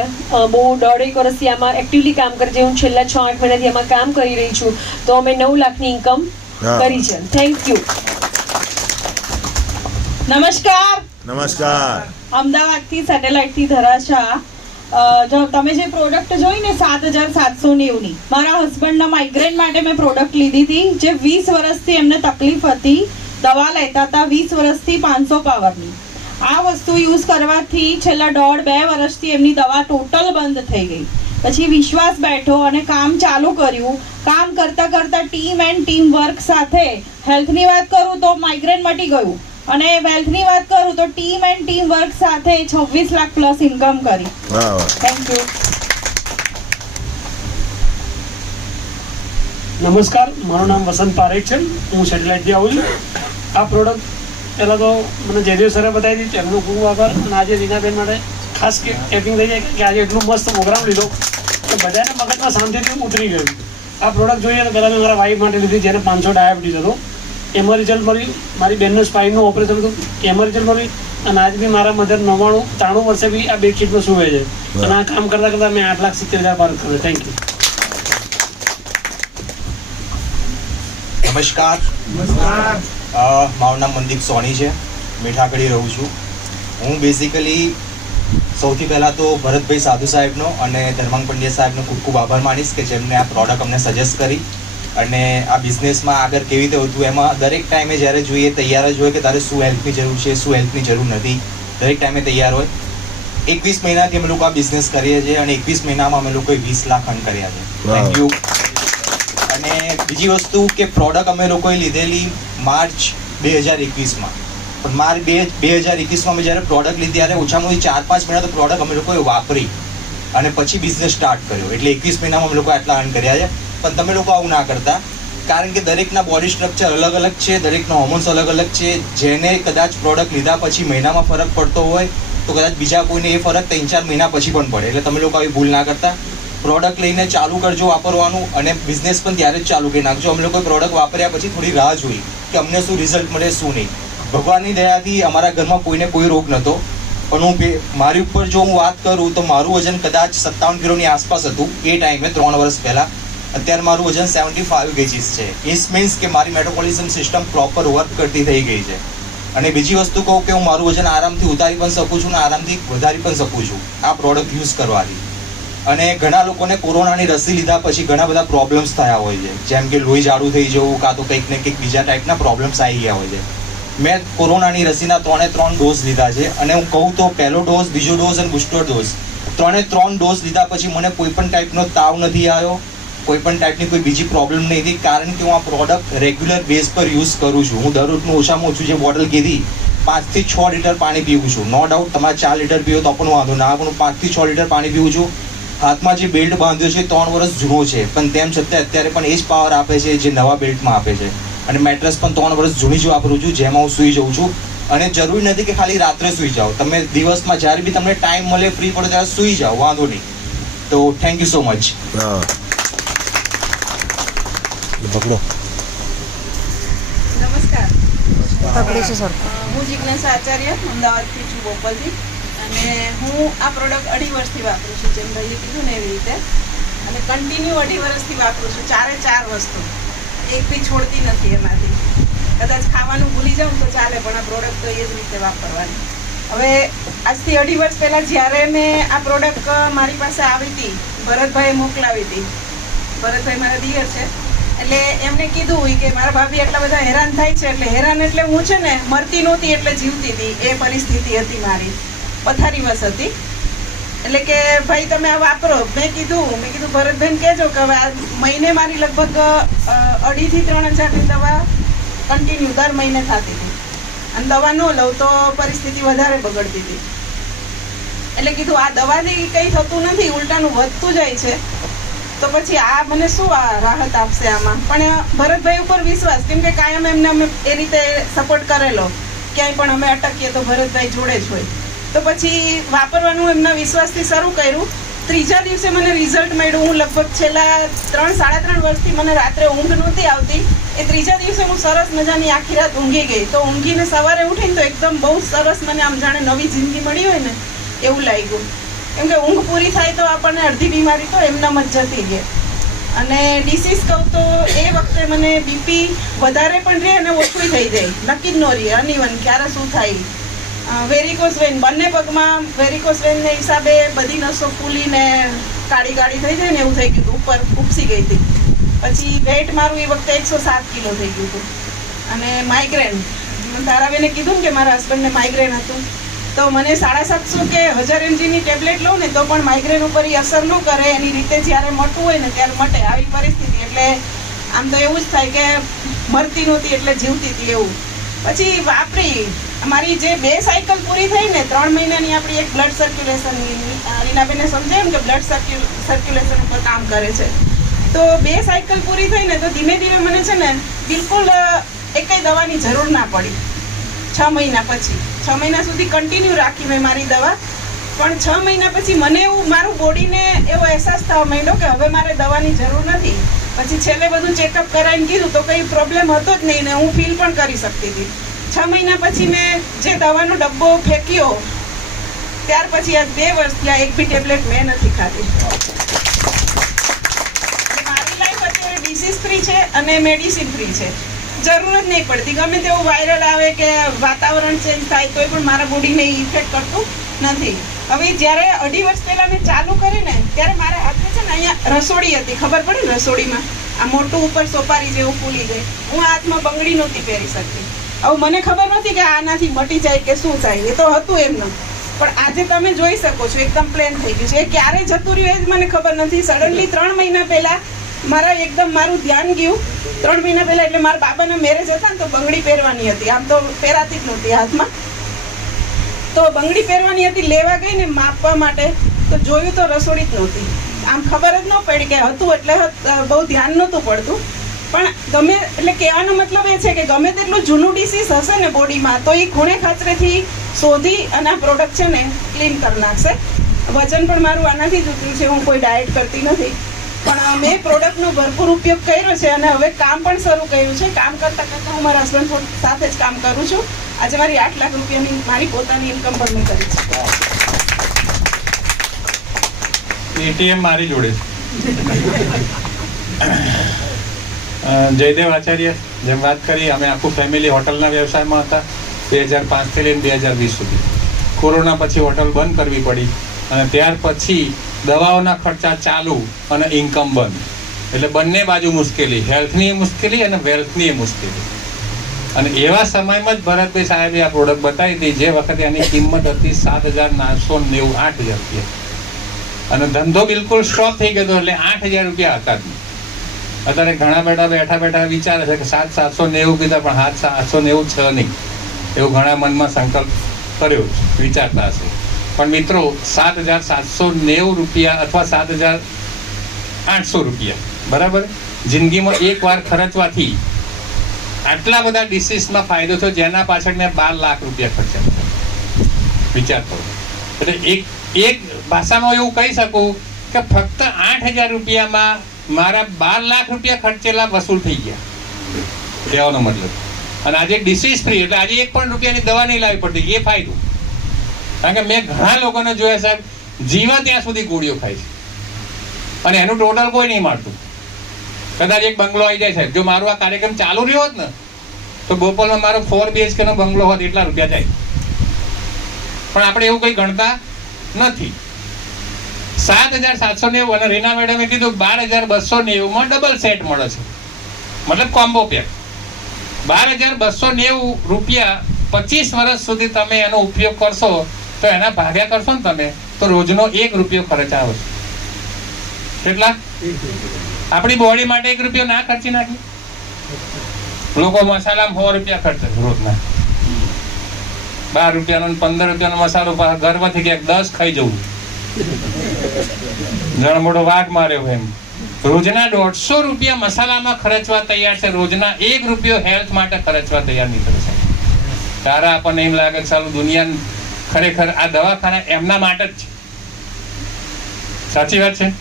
બહુ 1.5 વર્ષથી આમાં એક્ટિવલી કામ કરે છે. હું છેલ્લા 6-8 મહિનાથી આમાં કામ કરી રહી છું. તો અમે 9 લાખની ઇન્કમ કરી છે. Thank you. નમસ્કાર. અમદાવાદથી સેટેલાઇટથી ધરાશા. જો તમે જે પ્રોડક્ટ જોઈ ને 7,790ની, મારા હસબન્ડના માઇગ્રેન માટે મેં પ્રોડક્ટ લીધી હતી. જે 20 વર્ષથી એમને તકલીફ હતી, દવા લેતા હતા 20 વર્ષથી 500 પાવરની. આ વસ્તુ યુઝ કરવાથી છેલ્લા 1.5-2 વર્ષથી એમની દવા ટોટલ બંધ થઈ ગઈ. પછી વિશ્વાસ બેઠો અને કામ ચાલુ કર્યું. કામ કરતા કરતા ટીમ વર્ક સાથે હેલ્થની વાત કરું તો માઇગ્રેન મટી ગયું અને વેલ્થની વાત કરું તો ટીમ વર્ક સાથે 26 લાખ પ્લસ ઇન્કમ કરી. Thank you. નમસ્કાર, મારું નામ વસંત પારેખ છે, હું સેટેલાઇટથી આવું છું. આ પ્રોડક્ટ પહેલાં તો મને જયદેવ સરે બતાવી દીધી, એમનો ખૂબ આભાર. અને આજે રીનાબેન માટે ખાસ કેપિંગ થઈ જાય કે આજે એટલું મસ્ત પ્રોગ્રામ લીધો કે બધાને મગજમાં શાંતિથી ઉતરી ગયું. આ પ્રોડક્ટ જોઈએ તો પહેલાં મેં મારા વાઈફ માટે લીધી, જેને 500 ડાયાબિટીસ હતો. એમાં રિઝલ્ટ મળ્યું. મારી બેનનું સ્પાઇનનું ઓપરેશન હતું, એમાં રિઝલ્ટ મળ્યું. અને આજ બી મારા મધર 93 વર્ષે બી આ બેડશીટમાં સૂવે છે. અને આ કામ કરતાં મેં 8,70,000 પાર કર્યો. Thank you. નમસ્કાર. મારું નામ મનદીપ સોની છે, મીઠાકડી રહું છું. હું બેઝિકલી સૌથી પહેલાં તો ભરતભાઈ સાધુ સાહેબનો અને ધર્માંગ પંડ્યા સાહેબનો ખૂબ ખૂબ આભાર માનીશ કે જેમને આ પ્રોડક્ટ અમને સજેસ્ટ કરી. અને આ બિઝનેસમાં આગળ કેવી રીતે હતું એમાં દરેક ટાઈમે જ્યારે જોઈએ તૈયાર જ હોય કે તારે શું હેલ્પની જરૂર છે, શું હેલ્પની જરૂર નથી, દરેક ટાઈમે તૈયાર હોય. 21 મહિનાથી અમે લોકો આ બિઝનેસ કરીએ છીએ અને 21 મહિનામાં અમે લોકોએ 20 લાખ અર્ન કર્યા છે. Thank you. અને બીજી વસ્તુ કે પ્રોડક્ટ અમે લોકોએ લીધેલી માર્ચ 2021માં, પણ માર્ચ 2021માં અમે જ્યારે પ્રોડક્ટ લીધી ત્યારે ઓછામાં ઓછી 4-5 મહિના તો પ્રોડક્ટ અમે લોકોએ વાપરી અને પછી બિઝનેસ સ્ટાર્ટ કર્યો. એટલે 21 મહિનામાં અમે લોકો આટલા અર્ન કર્યા છે. પણ તમે લોકો આવું ના કરતા, કારણ કે દરેકના બોડી સ્ટ્રક્ચર અલગ અલગ છે, દરેકના હોર્મોન્સ અલગ અલગ છે. જેને કદાચ પ્રોડક્ટ લીધા પછી મહિનામાં ફરક પડતો હોય તો કદાચ બીજા કોઈને એ ફરક 3-4 મહિના પછી પણ પડે. એટલે તમે લોકો આવી ભૂલ ના કરતા. પ્રોડક્ટ લઈને ચાલુ કરજો વાપરવાનું અને બિઝનેસ પણ ત્યારે જ ચાલુ કરી નાખજો. અમે લોકોએ પ્રોડક્ટ વાપર્યા પછી થોડી રાહ જોઈ કે અમને શું રિઝલ્ટ મળે શું નહીં. ભગવાનની દયાથી અમારા ઘરમાં કોઈને કોઈ રોગ નહોતો. પણ મારી ઉપર જો હું વાત કરું તો મારું વજન કદાચ 57 કિલોની આસપાસ હતું એ ટાઈમે 3 વર્ષ પહેલાં. અત્યારે મારું વજન 75 kgs છે. ઇટ મીન્સ કે મારી મેટાબોલિઝમ સિસ્ટમ પ્રોપર વર્ક કરતી થઈ ગઈ છે. અને બીજી વસ્તુ કહું કે હું મારું વજન આરામથી ઉતારી પણ શકું છું ને આરામથી વધારી પણ શકું છું આ પ્રોડક્ટ યુઝ કરવાથી. અને ઘણા લોકોને કોરોનાની રસી લીધા પછી ઘણા બધા પ્રોબ્લેમ્સ થયા હોય છે, જેમ કે લોહી જાડું થઈ જવું કાં તો કંઈક ને કંઈક બીજા ટાઈપના પ્રોબ્લેમ્સ આવી ગયા હોય છે. મેં કોરોનાની રસીના 3 ડોઝ લીધા છે અને હું કહું તો પહેલો ડોઝ, બીજો ડોઝ અને બુસ્ટર ડોઝ 3 ડોઝ લીધા પછી મને કોઈ પણ ટાઈપનો તાવ નથી આવ્યો, કોઈ પણ ટાઈપની કોઈ બીજી પ્રોબ્લેમ નહીં હતી, કારણ કે હું આ પ્રોડક્ટ રેગ્યુલર બેઝ પર યુઝ કરું છું. હું દરરોજનું ઓછામાં ઓછું જે બોટલ કીધી 5 થી 6 લીટર પાણી પીવું છું. નો ડાઉટ તમારે 4 લીટર પીવો તો પણ વાંધો ના, પણ 5 થી 6 લીટર પાણી પીવું છું. હાથમાં જે બેલ્ટ બાંધ્યો છે 3 વર્ષ જૂનો છે, પણ તેમ છતાં અત્યારે પણ એ જ પાવર આપે છે જે નવા બેલ્ટમાં આપે છે. અને મેટ્રેસ પણ 3 વર્ષ જૂની જ વાપરું છું, જેમાં હું સૂઈ જાઉં છું. અને જરૂરી નથી કે ખાલી રાત્રે સૂઈ જાઓ, તમે દિવસમાં જ્યારે બી તમને ટાઈમ મળે, ફ્રી પડે ત્યારે સૂઈ જાઓ, વાંધો નહીં. તો થેન્ક યુ સો મચ. પકડો. નમસ્કાર. પકડીશું સર. હું જિજ્ઞાસા આચાર્ય અમદાવાદથી છું, બોપલથી. અને હું આ પ્રોડક્ટ 2.5 વર્ષથી વાપરું છું, જેમ ભાઈએ કીધું ને એવી રીતે. અને કન્ટિન્યુ 2.5 વર્ષથી વાપરું છું, 4 વસ્તુ એક બી છોડતી નથી એમાંથી. કદાચ ખાવાનું ભૂલી જાઉં તો ચાલે, પણ આ પ્રોડક્ટ તો એ જ રીતે વાપરવાની. હવે આજથી 2.5 વર્ષ પહેલાં જ્યારે મેં આ પ્રોડક્ટ મારી પાસે આવી હતી, ભરતભાઈએ મોકલાવી હતી. ભરતભાઈ મારા દિયર છે, એટલે એમને કીધું કે મારા ભાભી એટલા બધા હેરાન થાય છે. એટલે હેરાન એટલે હું છે ને મરતી નહોતી એટલે જીવતી હતી, એ પરિસ્થિતિ હતી મારી, પથારીવશ હતી. એટલે કે ભાઈ તમે આ વાપરો. મેં કીધું ભરતભાઈને કહેજો કે હવે આ મહિને મારી લગભગ 2,500 થી 3,000ની દવા કન્ટિન્યુ દર મહિને થતી હતી, અને દવા ન લઉં તો પરિસ્થિતિ વધારે બગડતી હતી. એટલે કીધું આ દવાથી કંઈ થતું નથી, ઉલટાનું વધતું જાય છે, તો પછી આ મને શું આ રાહત આપશે આમાં. પણ ભરતભાઈ ઉપર વિશ્વાસ, કેમ કે કાયમ એમને અમે એ રીતે સપોર્ટ કરેલો, ક્યાંય પણ અમે અટકીએ તો ભરતભાઈ જોડે જ હોય. તો પછી વાપરવાનું એમના વિશ્વાસથી શરૂ કર્યું. 3જા દિવસે મને રિઝલ્ટ મળ્યું. હું લગભગ છેલ્લા 3-3.5 વર્ષથી મને રાત્રે ઊંઘ નહોતી આવતી. એ 3જા દિવસે હું સરસ મજાની આખી રાત ઊંઘી ગઈ. તો ઊંઘીને સવારે ઉઠીને તો એકદમ બહુ સરસ, મને આમ જાણે નવી જિંદગી મળી હોય ને એવું લાગ્યું. કેમ કે ઊંઘ પૂરી થાય તો આપણને અડધી બીમારી તો એમનામ જ જતી રહે. અને ડિસીઝ કહું તો એ વખતે મને બીપી વધારે પણ રહે અને ઓછું થઈ જાય, નક્કી જ ન રહે, અનઇવન ક્યારે શું થાય. વેરિકોસ વેન, બંને પગમાં વેરિકોસ વેનને હિસાબે બધી નસો ફૂલીને કાળી કાળી થઈ જાય ને એવું થઈ ગયું હતું, ઉપર ઉપસી ગઈ હતી. પછી વેઇટ મારું એ વખતે 107 કિલો થઈ ગયું હતું. અને માઇગ્રેન, તારાબેને કીધું ને કે મારા હસબન્ડને માઇગ્રેન હતું, તો મને 750 કે 1000 mgની ટેબ્લેટ લઉં ને તો પણ માઇગ્રેન ઉપર એ અસર ન કરે. એની રીતે જ્યારે મટવું હોય ને ત્યારે મટે, આવી પરિસ્થિતિ. એટલે આમ તો એવું જ થાય કે મરતી નહોતી એટલે જીવતી હતી એવું. પછી વાપરી અમારી જે 2 સાયકલ પૂરી થઈ ને 3 મહિનાની, આપણી એક બ્લડ સર્ક્યુલેશનની, રીનાબેને સમજાય એમ કે બ્લડ સર્ક્યુલેશન ઉપર કામ કરે છે. તો 2 સાયકલ પૂરી થઈ ને તો ધીમે ધીમે મને છે ને બિલકુલ એકેય દવાની જરૂર ના પડી. 6 મહિના પછી, 6 મહિના સુધી કન્ટિન્યુ રાખી મેં મારી દવા. પણ 6 મહિના પછી મને એવું, મારું બોડીને એવો અહેસાસ થવા માંડ્યો કે હવે મારે દવાની જરૂર નથી. પછી છેલ્લે બધું ચેકઅપ કરાવીને કીધું તો કંઈ પ્રોબ્લેમ હતો જ નહીં ને હું ફીલ પણ કરી શકતી હતી. 6 મહિના પછી મેં જે દવાનો ડબ્બો ફેંક્યો, ત્યાર પછી આજ 2 વર્ષ થયા એક બી ટેબ્લેટ મેં નથી ખાધી. મારી લાઈફ અત્યારે ડિસીઝ ફ્રી છે અને મેડિસિન ફ્રી છે. જરૂર જ નહીં પડતી, ગમે તેવું વાયરલ આવે કે વાતાવરણ ચેન્જ થાય તોય પણ મારા બોડીને ઇફેક્ટ કરતું નથી. હવે જ્યારે 2.5 વર્ષ પહેલાં મેં ચાલુ કરીને ત્યારે મારા હાથે છે ને અહીંયા રસોડી હતી, ખબર પડે ને રસોડીમાં આ મોટું ઉપર સોપારી જેવું ફૂલી જાય. હું હાથમાં બંગડી નહોતી પહેરી શકતી. હવે મને ખબર નહોતી કે આનાથી મટી જાય કે શું થાય, એ તો હતું એમનું. પણ આજે તમે જોઈ શકો છો એકદમ પ્લેન થઈ ગયું છે. એ ક્યારે જતું રહ્યું એ જ મને ખબર નથી. સડનલી 3 મહિના પહેલાં મારું ધ્યાન ગયું. 3 મહિના પહેલાં એટલે મારા બાબાના મેરેજ હતા ને તો બંગડી પહેરવાની હતી, આમ તો પહેરાતી જ નહોતી હાથમાં. તો બંગડી પહેરવાની હતી, લેવા ગઈ ને માપવા માટે તો જોયું તો રસોડી જ નહોતી. આમ ખબર જ ન પડી કે હતું, એટલે બહુ ધ્યાન નહોતું પડતું. પણ ગમે, એટલે કહેવાનો મતલબ એ છે કે ગમે તેટલું જૂનું ડિસીઝ હશે ને બોડીમાં તો એ ખૂણે ખાચરેથી શોધી અને આ પ્રોડક્ટ છે ને ક્લીન કરી નાખશે. વજન પણ મારું આનાથી જ ઉતર્યું છે, હું કોઈ ડાયટ કરતી નથી. પણ મેં પ્રોડક્ટનો ભરપૂર ઉપયોગ કર્યો છે અને હવે કામ પણ શરૂ કર્યું છે. કામ કરતાં કરતાં હું મારા હસબન્ડ સાથે જ કામ કરું છું. આજે મારી 8 લાખ રૂપિયાની મારી પોતાની ઇન્કમ પણ મેં કરી છે. એટીએમ મારી જોડે જયદેવ આચાર્ય જેમ વાત કરી, અમે આખું ફેમિલી હોટલના વ્યવસાયમાં હતા 2005 થી લઈને 2020 સુધી. કોરોના પછી હોટલ બંધ કરવી પડી અને ત્યાર પછી દવાઓના ખર્ચા ચાલુ અને ઇન્કમ બંધ, એટલે બંને બાજુ મુશ્કેલી, હેલ્થની મુશ્કેલી અને વેલ્થની મુશ્કેલી. અને એવા સમયમાં જ ભરતભાઈ સાહેબે આ પ્રોડક્ટ બતાવી હતી, જે વખતે એની કિંમત હતી 7,990, 8,000 રૂપિયા. અને ધંધો બિલકુલ સ્ટોપ થઈ ગયો, એટલે 8,000 રૂપિયા હતા જ નહીં. અત્યારે ઘણા બેઠા વિચારે છે કે 7,790 કીધા, પણ 7,790 છે નહીં એવું ઘણા મનમાં સંકલ્પ કર્યો, વિચારતા હશે. પણ મિત્રો 7,790 રૂપિયા અથવા 7,800 રૂપિયા બરાબર જિંદગીમાં એકવાર ખર્ચવાથી આટલા બધા ડિસીઝમાં ફાયદો થયો, જેના પાછળ મેં 12 લાખ રૂપિયા ખર્ચ્યા. વિચાર કરો. એટલે એક ભાષામાં એવું કહી શકું કે ફક્ત 8,000 રૂપિયામાં મારા 12 લાખ રૂપિયા ખર્ચેલા વસૂલ થઈ ગયા, કહેવાનો મતલબ. અને આજે ડિસીઝ ફ્રી, એટલે આજે 1 પણ રૂપિયાની દવા નહીં લાવવી પડતી, એ ફાયદો. કારણ કે મેં ઘણા લોકોને જોયા સાહેબ, જીવા ત્યાં સુધી ગોળીઓ ખાય છે. અને એનું ટોટલ કોઈ નહીં મારતું. કદાચ એક બંગલો આવી જાય છે, જો મારો આ કાર્યક્રમ ચાલુ રહ્યો હોત ને તો બોપલમાં મારો 4 BHK નો બંગલો હોત એટલા રૂપિયા જાય. પણ આપણે એવું કંઈ ગણતા નથી. 7,790 અને રીના મેડમે કીધું 12,290 ડબલ સેટ મળે છે, મતલબ કોમ્બો પેક. 12,290 રૂપિયા 25 વર્ષ સુધી તમે એનો ઉપયોગ કરશો તો એના ભાગ્યા કરશો ને તમે તો રોજનો 1 રૂપિયો ખર્ચ આવે છે. કેટલા? આપણી બોડી માટે 1 રૂપિયો ના ખર્ચી નાખી. લોકો મસાલામાં 100 રૂપિયા ખર્ચે રોજના. 12 રૂપિયાનો 15 રૂપિયાનો મસાલો ગર્વથી ક્યાંક 10 ખાઈ જવું. જણ મોટો વાઘ માર્યો એમ. રોજના 150 રૂપિયા મસાલામાં ખર્ચવા તૈયાર છે, રોજના 1 રૂપિયો હેલ્થ માટે ખર્ચવા તૈયાર નહીં કરે છે. ત્યારે આપણને એમ લાગે કે સાલું દુનિયા ખરેખર આ દવાખાના એમના માટે જ છે. સાચી વાત છે.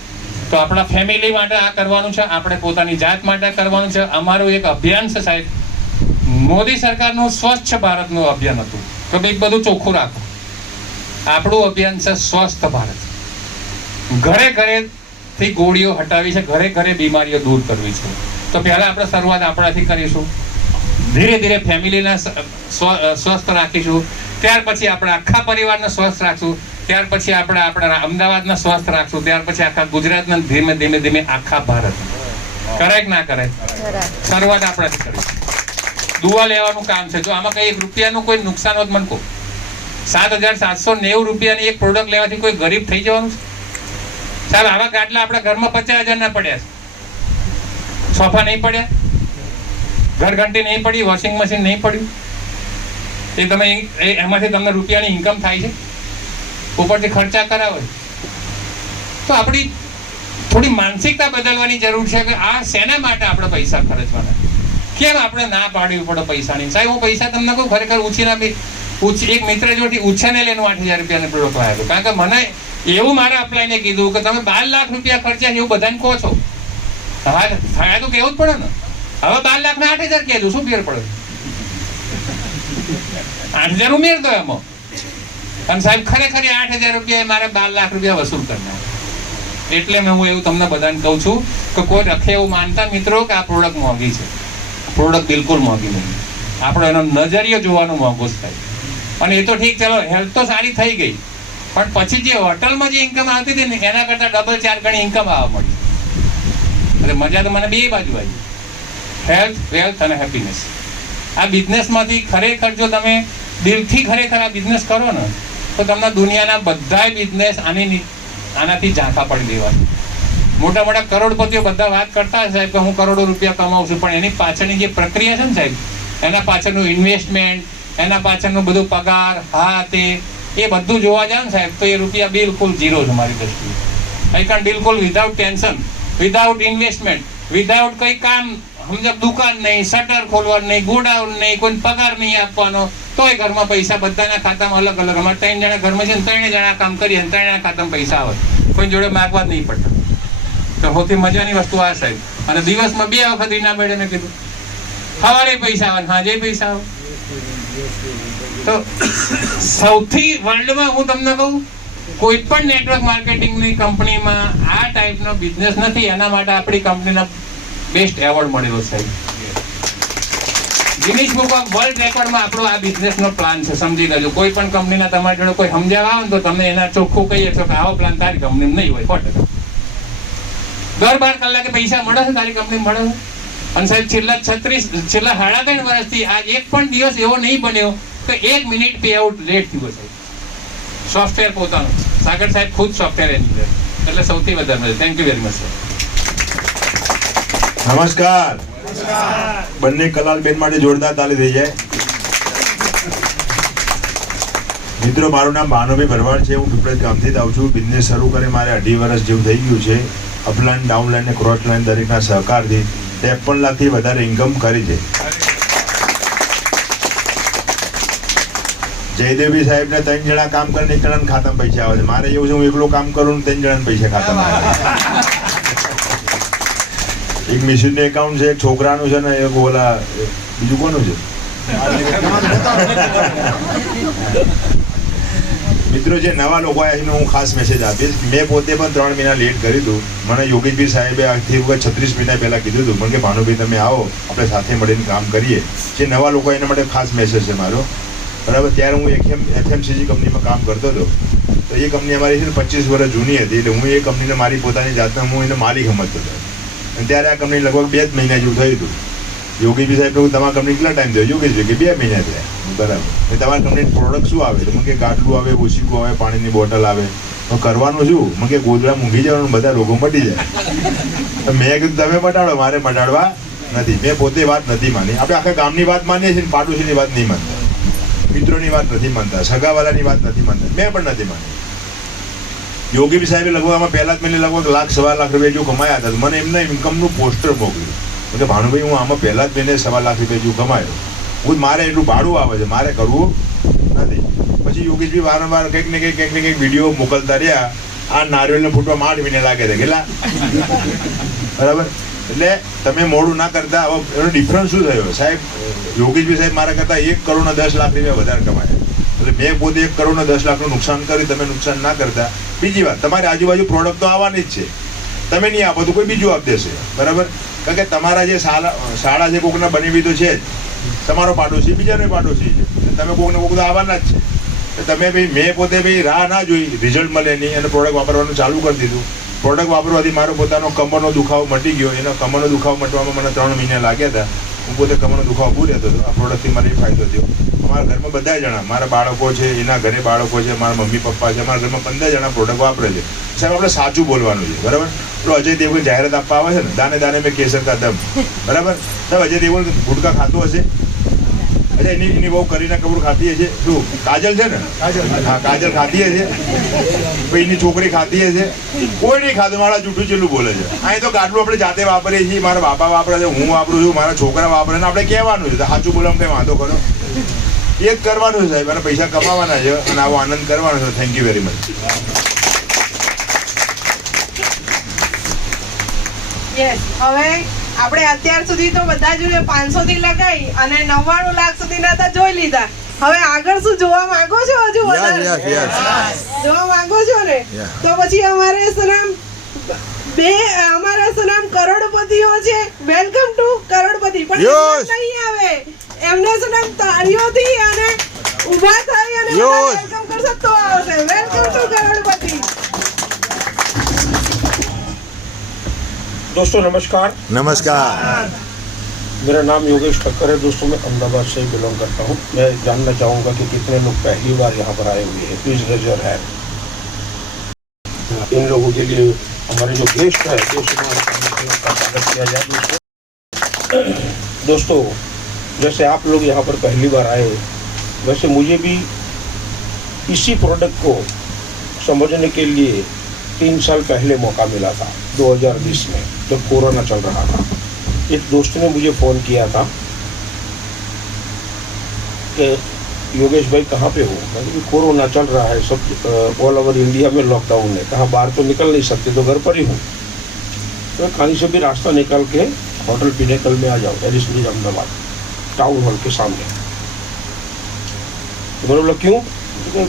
તો આપણા ફેમિલી માટે આ કરવાનું છે, આપણે પોતાની જાત માટે કરવાનું છે. અમારું એક અભિયાન છે સાહેબ, મોદી સરકારનું સ્વચ્છ ભારતનું અભિયાન હતું કે ભાઈ બધું ચોખ્ખું રાખો. આપણું અભિયાન છે સ્વસ્થ ભારત. ઘરે ઘરેથી ગોળીઓ હટાવી છે, ઘરે ઘરે બીમારીઓ દૂર કરવી છે. તો પહેલા આપણે શરૂઆત આપણાથી કરીશું, ધીરે ધીરે ફેમિલીને સ્વસ્થ રાખીશું, ત્યાર પછી આપણે આખા પરિવારને સ્વસ્થ રાખશું, ત્યાર પછી આપણે આપણા અમદાવાદને સ્વસ્થ રાખશું, ત્યાર પછી આખા ગુજરાતને, ધીમે ધીમે ધીમે આખા ભારત. કરાય કે ના કરાય? શરૂઆત આપણાથી કરીશું. દુઆ લેવાનું કામ છે. જો આમાં કઈ 1 રૂપિયાનું કોઈ નુકસાન હોત મને કહો. 7,790 રૂપિયાની એક પ્રોડક્ટ લેવાથી કોઈ ગરીબ થઈ જવાનું છે? સાહેબ આવા ગાટલા આપણા ઘરમાં 50,000 ના પડ્યા છે. સોફા નહીં પડ્યા, ઘરઘંટી નહીં પડી, વોશિંગ મશીન નહીં પડ્યું. એ તમે એમાંથી તમને રૂપિયાની ઇન્કમ થાય છે, ઉપરથી ખર્ચા કરાવે. તો આપણી થોડી માનસિકતા બદલવાની જરૂર છે કે આ શેના માટે આપણે પૈસા ખર્ચવાના, કેમ આપણે ના પાડવી પડે પૈસાની. સાહેબ હું પૈસા તમને કહું, ખરેખર એક મિત્ર જોડથી ઉછાને લઈને 8,000 રૂપિયાની પ્રોડક્ટ લાવ્યો. કારણ કે મને એવું મારા અપ્લાયને કીધું કે તમે 12 લાખ રૂપિયા ખર્ચ્યા એવું બધાને કહો છો. હા થયા તો કેવું જ પડે ને. હવે 12 લાખ ના 8,000 કહેજો, શું ફેર પડે? 8,000 ઉમેર દો એમાં. અને સાહેબ ખરેખર 8,000 રૂપિયા મારે 12 લાખ રૂપિયા વસૂલ કરનાર. એટલે હું એવું તમને બધાને કહું છું કે કોઈ રખે એવું માનતા મિત્રો કે આ પ્રોડક્ટ મોંઘી છે. પ્રોડક્ટ બિલકુલ મોંઘી નહીં. આપણો એનો નજરિયો જોવાનો મોંઘો જ થાય. અને એ તો ઠીક, ચલો હેલ્થ તો સારી થઈ ગઈ, પણ પછી જે હોટલમાં જે ઇન્કમ આવતી હતી ને એના કરતાં ડબલ 4 ગણી ઇન્કમ આવવા મળી. એટલે મજા તો મને બે બાજુ આવી, હેલ્થ, વેલ્થ અને હેપીનેસ. આ બિઝનેસમાંથી ખરેખર જો તમે દિલથી ખરેખર આ બિઝનેસ કરો ને તો તમને દુનિયાના બધા બિઝનેસ આનાથી ઝાંખા પડી દેવાના. મોટા મોટા કરોડપતિઓ બધા વાત કરતા સાહેબ કે હું કરોડો રૂપિયા કમાઉં છું, પણ એની પાછળની જે પ્રક્રિયા છે ને સાહેબ, એના પાછળનું ઇન્વેસ્ટમેન્ટ, એના પાછળનું બધું પગાર, હા તે એ બધું જોવા જાય ને સાહેબ તો એ રૂપિયા બિલકુલ ઝીરો છે મારી દ્રષ્ટિએ. આઈ કાન બિલકુલ without tension, without investment, without કંઈ કામ, સમજો દુકાન નહીં, શટર ખોલવાનું નહીં, ગોડાઉન નહીં, કોઈ પગાર નહીં આપવાનો, તોય ઘરમાં પૈસા બધાના ખાતામાં અલગ અલગ. અમારે 3 જણા ઘરમાં છે ને 3 જણા કામ કરીએ અને 3 જણા ખાતામાં પૈસા આવે, કોઈ જોડે માગવા જ નહીં પડતા. તો સૌથી મજાની વસ્તુ આ સાહેબ. અને દિવસમાં 2 વખત રીના મેડમે કીધું સવારે પૈસા આવે, સાંજે પૈસા આવે. તો સૌથી વર્લ્ડમાં હું તમને કહું, કોઈ પણ નેટવર્ક માર્કેટિંગની કંપનીમાં આ ટાઈપનો બિઝનેસ નથી. એના માટે આપણી કંપનીના બેસ્ટ એવોર્ડ મળેલો સાહેબ. ગિનિસ બુક ઓફ વર્લ્ડ રેકોર્ડમાં આપણો આ બિઝનેસનો પ્લાન છે, સમજી લેજો. કોઈ પણ કંપનીના તમારી જોડે કોઈ સમજાવવા આવે ને તો તમને એના ચોખ્ખું કહીએ છો કે આવો પ્લાન તારી કંપનીમાં નહીં હોય. 100% 12 કલાકે પૈસા મળે છે, તારી કંપની મળે છે. અને સાહેબ છેલ્લા 3.5 વર્ષથી આજ એક પણ દિવસ એવો નહીં બન્યો કે 1 મિનિટ પે આઉટ લેટ થયો સાહેબ. સોફ્ટવેર પોતાનું, સાગર સાહેબ ખુદ સોફ્ટવેર એન્જિનિયર, એટલે સૌથી વધારે. Thank you very much sir. નમસ્કાર. બંને કલાલબેન માટે જોરદાર તાળી થઈ જાય. મિત્રો મારું નામ ભાનુભાઈ ભરવાડ છે, હું પીપળજ ગામથી આવું છું. બિઝનેસ શરૂ કરે મારે 2.5 વર્ષ જેવું થઈ ગયું છે. અપલાઇન, ડાઉનલાઇન ને ક્રોસ લાઇન દરેકના સહકારથી 53 લાખથી વધારે ઇન્કમ કરી છે. જયદેવી સાહેબ ને 3 જણા કામ કરે, 1 જણાના ખાતામાં પૈસા આવે છે. મારે એવું છે, હું એકલો કામ કરું 3 જણાના પૈસા ખાતામાં આવે. એક મિશનનું એકાઉન્ટ છે, એક છોકરાનું છે ને એક ઓલા બીજું કોનું છે મિત્રો જે નવા લોકો આવ્યા છે હું ખાસ મેસેજ આપીશ. મેં પોતે પણ 3 મહિના લેટ કર્યું હતું. મને યોગેશભાઈ સાહેબે આજથી 36 મહિના પહેલાં કીધું હતું. મને કે ભાનુભાઈ તમે આવો, આપણે સાથે મળીને કામ કરીએ. જે નવા લોકો એના માટે ખાસ મેસેજ છે મારો, બરાબર. ત્યારે હું FMCG કંપનીમાં કામ કરતો હતો. તો એ કંપની અમારી છે 25 વર્ષ જૂની હતી. એટલે હું એ કંપનીને મારી પોતાની જાતના હું એને માલિક સમજતો હતો. અને ત્યારે આ કંપની લગભગ 2 જ મહિના જેવું થયું હતું. યોગીભાઈ સાહેબ હું તમારા કંપની કેટલા ટાઈમ થયો? યોગેશભાઈ કે 2 મહિના થયા. બરાબર. એ તમારી કંપનીની પ્રોડક્ટ શું આવે? તો મને કે ગાટલું આવે, ઓશીકું આવે, પાણીની બોટલ આવે. તો કરવાનું શું? મને કે ગોદડા મૂંઘી જવાનું, બધા રોગો મટી જાય. મેં કીધું તમે મટાડો, મારે મટાડવા નથી. મેં પોતે વાત નથી માની. આપણે આખા ગામની વાત માનીએ છીએ, પાડોશીની વાત નહીં માનતા, મિત્રોની વાત નથી માનતા, સગાવાલાની વાત નથી માનતા. મેં પણ નથી માની. યોગીભાઈ સાહેબે લગભગ આમાં પહેલા જ મહિને લગભગ ₹1.5 લાખ જો કમાયા હતા. મને એમના ઇન્કમનું પોસ્ટર મોકલ્યું કે ભાનુભાઈ હું આમાં પહેલા જ મહિને ₹1.25 લાખ જેવું કમાયો. મારે એટલું ભાડું આવે છે, મારે કરવું નથી. પછી યોગેશભાઈ વારંવાર કંઈક ને કંઈક વિડીયો મોકલતા રહ્યા. આ નારિયેળને ફૂટવા 8 મહિને લાગે છે કેટલા, બરાબર. એટલે તમે મોડું ના કરતા. હવે એનો ડિફરન્સ શું થયો સાહેબ? યોગેશભાઈ સાહેબ મારા કરતાં 1 કરોડ ને 10 લાખ રૂપિયા વધારે કમાયા. એટલે મેં પોતે 1 કરોડ ને 10 લાખનું નુકસાન કર્યું, તમે નુકસાન ના કરતા. બીજી વાત, તમારી આજુબાજુ પ્રોડક્ટ તો આવવાની જ છે. તમે નહીં આપો તો કોઈ બીજું આપી દેશે, બરાબર. કારણ કે તમારા જે શાળા છે કોકના બનેવી તો છે જ. તમારો પાડોશી બીજાનો પાડોશી છે. તમે કોકને કોક તો આવવાના જ છે. તમે ભાઈ, મેં પોતે ભાઈ રાહ ના જોઈ, રિઝલ્ટ મળે નહીં અને પ્રોડક્ટ વાપરવાનું ચાલુ કરી દીધું. પ્રોડક્ટ વાપરવાથી મારો પોતાનો કમરનો દુખાવો મટી ગયો. એનો કમરનો દુખાવો મટવામાં મને 3 મહિના લાગ્યા હતા. હું પોતે કમરનો દુખાવો ઊભો રહેતો હતો. આ પ્રોડક્ટથી મને ફાયદો થયો. અમારા ઘરમાં બધા જણા, મારા બાળકો છે, એના ઘરે બાળકો છે, મારા મમ્મી પપ્પા છે, અમારા ઘરમાં 15 જણા પ્રોડક્ટ વાપરે છે. સાહેબ આપણે સાચું બોલવાનું છે, બરાબર. પેલો અજય દેવગન જાહેરાત આપવા આવે છે ને, દાને દાને મેં કેસર કા દમ, બરાબર. સાહેબ અજય દેવગન ગુટકા ખાતો હશે? અચ્છા, એની બહુ કરીના કપૂર ખાતી હશે. શું કાજલ છે ને? હા, કાજલ ખાતી હશે. ભાઈ એની છોકરી ખાતી હશે? કોઈ નહીં ખાતું. મારા જૂઠું ચેલું બોલે છે. અહીં તો ગાટલું આપણે જાતે વાપરીએ છીએ. મારા બાપા વાપરે છે, હું વાપરું છું, મારા છોકરા વાપરે ને આપણે કહેવાનું છે. સાચું બોલવામાં કંઈ વાંધો કરો? એ જ કરવાનું છે સાહેબ. અને પૈસા કમાવાના છે અને આવો આનંદ કરવાનો છે. Thank you very much. Yes. હવે આપણે અત્યાર સુધી તો બધા જોડે 500 થી લગાઈ અને 99 લાખ સુધીના તો જોઈ લીધા. હવે આગળ શું જોવા માંગો છો? હજુ વધારે જોવા માંગો છો ને? તો પછી અમારે અમારા સનામ કરોડપતિઓ છે. વેલકમ ટુ કરોડપતિ. પણ નહીં આવે એમને સનામ તાળીઓથી અને ઊભા થઈ અને વેલકમ કરશો તો આવશે. વેલકમ ટુ કરોડપતિ. दोस्तों नमस्कार. नमस्कार. मेरा नाम योगेश ठक्कर है. दोस्तों मैं अहमदाबाद से बिलोंग करता हूँ. मैं जानना चाहूँगा कि कितने लोग पहली बार यहाँ पर आए हुए हैं. Please raise your hand. इन लोगों के लिए हमारे जो गेस्ट है उनका स्वागत किया जाए. दोस्तों जैसे आप लोग यहाँ पर पहली बार आए, वैसे मुझे भी इसी प्रोडक्ट को समझने के लिए 3 साल पहले मौका मिला था. 2020 में जब कोरोना चल रहा था, एक दोस्त ने मुझे फ़ोन किया था कि योगेश भाई कहाँ पे हो? मैंने कहा कोरोना चल रहा है, सब ऑल ओवर इंडिया में लॉकडाउन है, कहाँ बाहर तो निकल नहीं सकते, तो घर पर ही हूँ. तो कहीं से भी रास्ता निकल के होटल पिनेकल में आ जाओ, Ellis Bridge Ahmedabad town hall के सामने. तो मैंने बोला क्यों?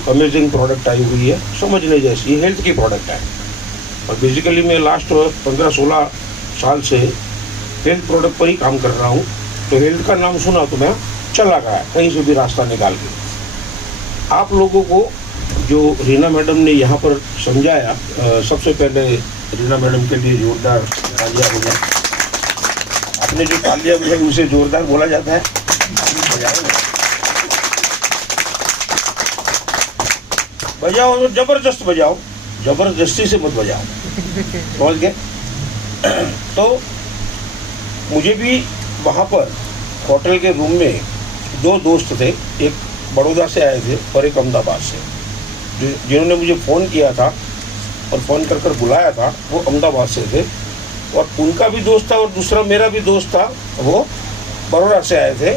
अमेजिंग प्रोडक्ट आई हुई है, समझने जैसी. ये हेल्थ की प्रोडक्ट है और बेसिकली मैं लास्ट 15-16 साल से हेल्थ प्रोडक्ट पर ही काम कर रहा हूँ. तो हेल्थ का नाम सुना तो मैं चला गया कहीं से भी रास्ता निकाल के. आप लोगों को जो रीना मैडम ने यहाँ पर समझाया, सबसे पहले रीना मैडम के लिए जोरदार तालियां हो जाए. आपने जो तालियां बजाई उसे जोरदार बोला जाता है. बजाओ तो जबरदस्त बजाओ, जबरदस्ती से मत बजाओ. समझ गए? तो मुझे भी वहाँ पर होटल के रूम में 2 दोस्त थे, एक बड़ौदा से आए थे और एक अहमदाबाद से, जिन्होंने मुझे फ़ोन किया था और फ़ोन कर बुलाया था. वो अहमदाबाद से थे और उनका भी दोस्त था और दूसरा मेरा भी दोस्त था, वो बड़ौदा से आए थे.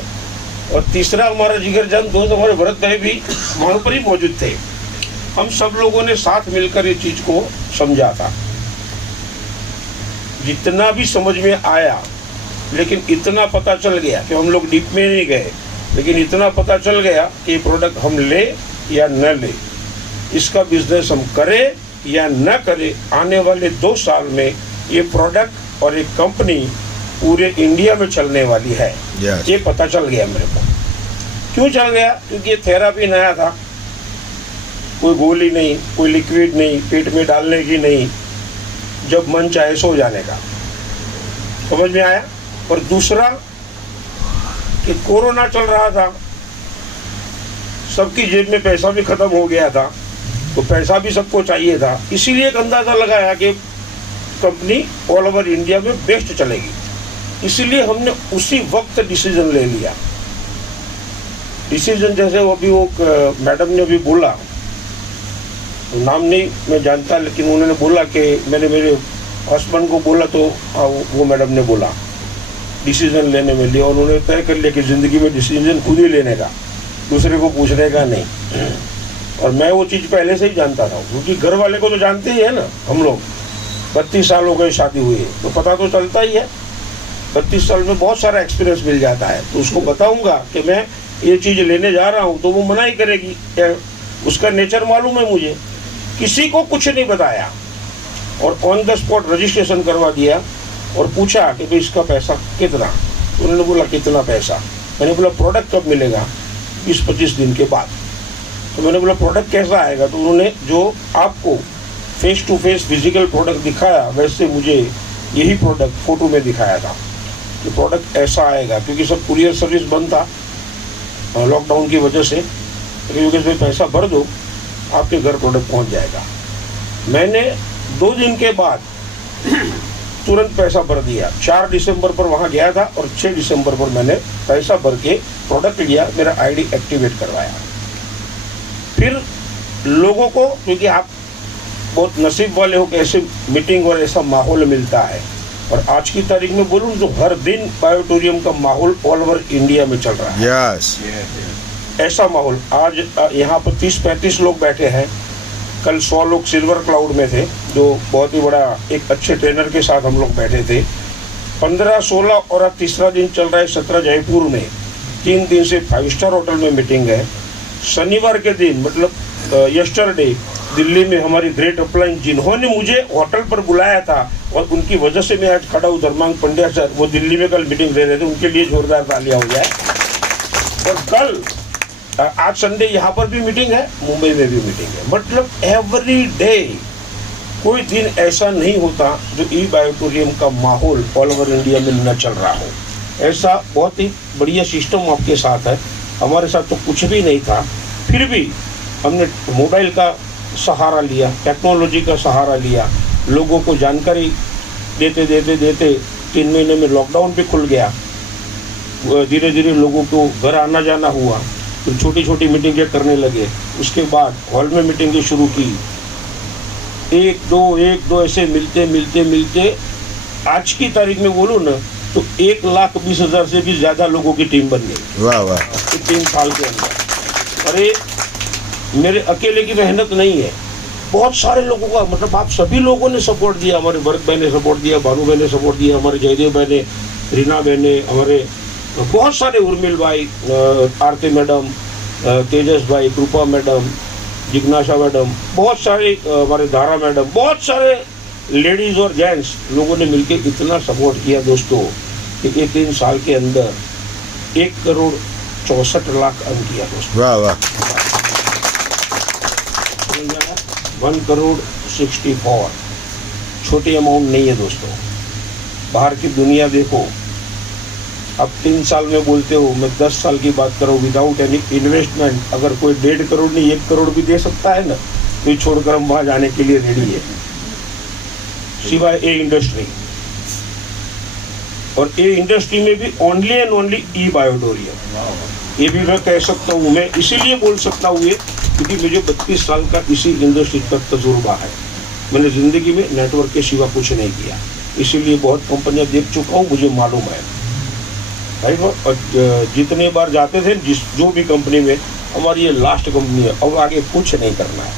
और तीसरा हमारा जिगरजान दोस्त हमारे भरत भाई भी वहाँ पर ही मौजूद थे. हम सब लोगों ने साथ मिलकर ये चीज़ को समझा था. जितना भी समझ में आया, लेकिन इतना पता चल गया कि हम लोग डीप में नहीं गए, लेकिन इतना पता चल गया कि ये प्रोडक्ट हम ले या न ले, इसका बिजनेस हम करें या न करें, आने वाले 2 साल में ये प्रोडक्ट और एक कंपनी पूरे इंडिया में चलने वाली है। ये पता चल गया मेरे को। क्यों चल गया? क्योंकि ये थेरापी नया था, कोई गोली नहीं, कोई लिक्विड नहीं, पेट में डालने की नहीं, जब मन चाहे सो जाने का। समझ में आया? और दूसरा कि कोरोना चल रहा था, सबकी जेब में पैसा भी खत्म हो गया था, तो पैसा भी सबको चाहिए था, इसीलिए एक अंदाजा लगाया कि कंपनी ऑल ओवर इंडिया में बेस्ट चलेगी। इसीलिए हमने उसी वक्त डिसीजन ले लिया। डिसीजन जैसे वो मैडम ने अभी बोला, नाम नहीं मैं जानता, लेकिन उन्होंने बोला कि मैंने मेरे हस्बैंड को बोला, तो हाँ वो मैडम ने बोला डिसीजन लेने में लिया। उन्होंने तय कर लिया कि ज़िंदगी में डिसीजन खुद ही लेने का, दूसरे को पूछने का नहीं। और मैं वो चीज़ पहले से ही जानता था, क्योंकि घर वाले को तो जानते ही है ना, हम लोग 32 साल हो गए शादी हुई है, तो पता तो चलता ही है। 32 साल में बहुत सारा एक्सपीरियंस मिल जाता है। तो उसको बताऊंगा कि मैं ये चीज़ लेने जा रहा हूँ, तो वो मना ही करेगी। उसका नेचर मालूम है मुझे। किसी को कुछ नहीं बताया और ऑन द स्पॉट रजिस्ट्रेशन करवा दिया और पूछा कि भाई इसका पैसा कितना। तो उन्होंने बोला कितना पैसा? मैंने बोला प्रोडक्ट कब मिलेगा? 20-25 दिन के बाद। तो मैंने बोला प्रोडक्ट कैसा आएगा? तो उन्होंने जो आपको face to face physical product दिखाया, वैसे मुझे यही प्रोडक्ट फोटो में दिखाया था कि प्रोडक्ट ऐसा आएगा। क्योंकि सब कुरियर सर्विस बंद था लॉकडाउन की वजह से, क्योंकि भाई पैसा भर दो, आपके घर प्रोडक्ट पहुंच जाएगा। मैंने 2 दिन के बाद तुरंत पैसा भर दिया। 4 दिसंबर पर वहाँ गया था और 6 दिसंबर पर मैंने पैसा भर के प्रोडक्ट लिया, मेरा आईडी एक्टिवेट करवाया। फिर लोगों को, क्योंकि आप बहुत नसीब वाले हो कि ऐसे मीटिंग और ऐसा माहौल मिलता है, और आज की तारीख में बोलूँ तो हर दिन बायोटोरियम का माहौल ऑल ओवर इंडिया में चल रहा है। ऐसा माहौल आज यहाँ पर 30-35 लोग बैठे हैं। कल 100 लोग सिल्वर क्लाउड में थे, जो बहुत ही बड़ा एक अच्छे ट्रेनर के साथ हम लोग बैठे थे। 15-16 और अब तीसरा दिन चल रहा है 17 जयपुर में। 3 दिन से 5 स्टार होटल में मीटिंग है। शनिवार के दिन मतलब यस्टरडे दिल्ली में हमारी ग्रेट अपलाइन, जिन्होंने मुझे होटल पर बुलाया था और उनकी वजह से मैं आज खड़ा हूँ, धर्मांग पंड्या सर, वो दिल्ली में कल मीटिंग ले रहे थे, उनके लिए जोरदार तालियां हो जाए। और कल आज संडे यहाँ पर भी मीटिंग है, मुंबई में भी मीटिंग है। मतलब एवरी डे कोई दिन ऐसा नहीं होता जो ई बायोटोरियम का माहौल ऑल ओवर इंडिया में न चल रहा हो। ऐसा बहुत ही बढ़िया सिस्टम आपके साथ है। हमारे साथ तो कुछ भी नहीं था, फिर भी हमने मोबाइल का सहारा लिया, टेक्नोलॉजी का सहारा लिया, लोगों को जानकारी देते 3 महीने में लॉकडाउन भी खुल गया। धीरे धीरे लोगों को घर आना जाना हुआ, फिर छोटी छोटी मीटिंगें करने लगे। उसके बाद हॉल में मीटिंगें शुरू की, 1-2 ऐसे मिलते आज की तारीख में बोलूँ ना तो 1,20,000 से भी ज़्यादा लोगों की टीम बन गई। वाह वाह! 3 साल के अंदर। अरे मेरे अकेले की मेहनत नहीं है, बहुत सारे लोगों का, मतलब आप सभी लोगों ने सपोर्ट दिया। हमारे वर्क भाई ने सपोर्ट दिया, भानु भाई ने सपोर्ट दिया, हमारे जयदेव भाई ने, रीना भाई ने, हमारे बहुत सारे, उर्मिल भाई, आरती मैडम, तेजस भाई, कृपा मैडम, जिज्ञासा मैडम, बहुत सारे, हमारे धारा मैडम, बहुत सारे लेडीज़ और जेंट्स लोगों ने मिलकर इतना सपोर्ट किया दोस्तों कि 3 साल के अंदर 1,64,00,000 अर्न किया दोस्तों। वाह वाह! 1,64,00,000 छोटी अमाउंट नहीं है दोस्तों। बाहर की दुनिया देखो, अब 3 साल में बोलते हो, मैं 10 साल की बात कर रहा हूँ, विदाउट एनी इन्वेस्टमेंट। अगर कोई 1.5 करोड़ नहीं 1 करोड़ भी दे सकता है ना, तो ये छोड़कर हम वहाँ जाने के लिए रेडी है, सिवाय ए इंडस्ट्री। और ए इंडस्ट्री में भी ओनली एंड ओनली ई बायोटोरियम। ये भी मैं कह सकता हूँ, मैं इसीलिए बोल सकता हूँ ये, क्योंकि मुझे 32 साल का इसी इंडस्ट्री का तजुर्बा है। मैंने ज़िंदगी में नेटवर्क के सिवा कुछ नहीं किया, इसीलिए बहुत कंपनियां देख चुका हूँ, मुझे मालूम है भाई। जितने बार जाते थे जो भी कंपनी में, हमारी ये लास्ट कंपनी है, अब आगे कुछ नहीं करना है,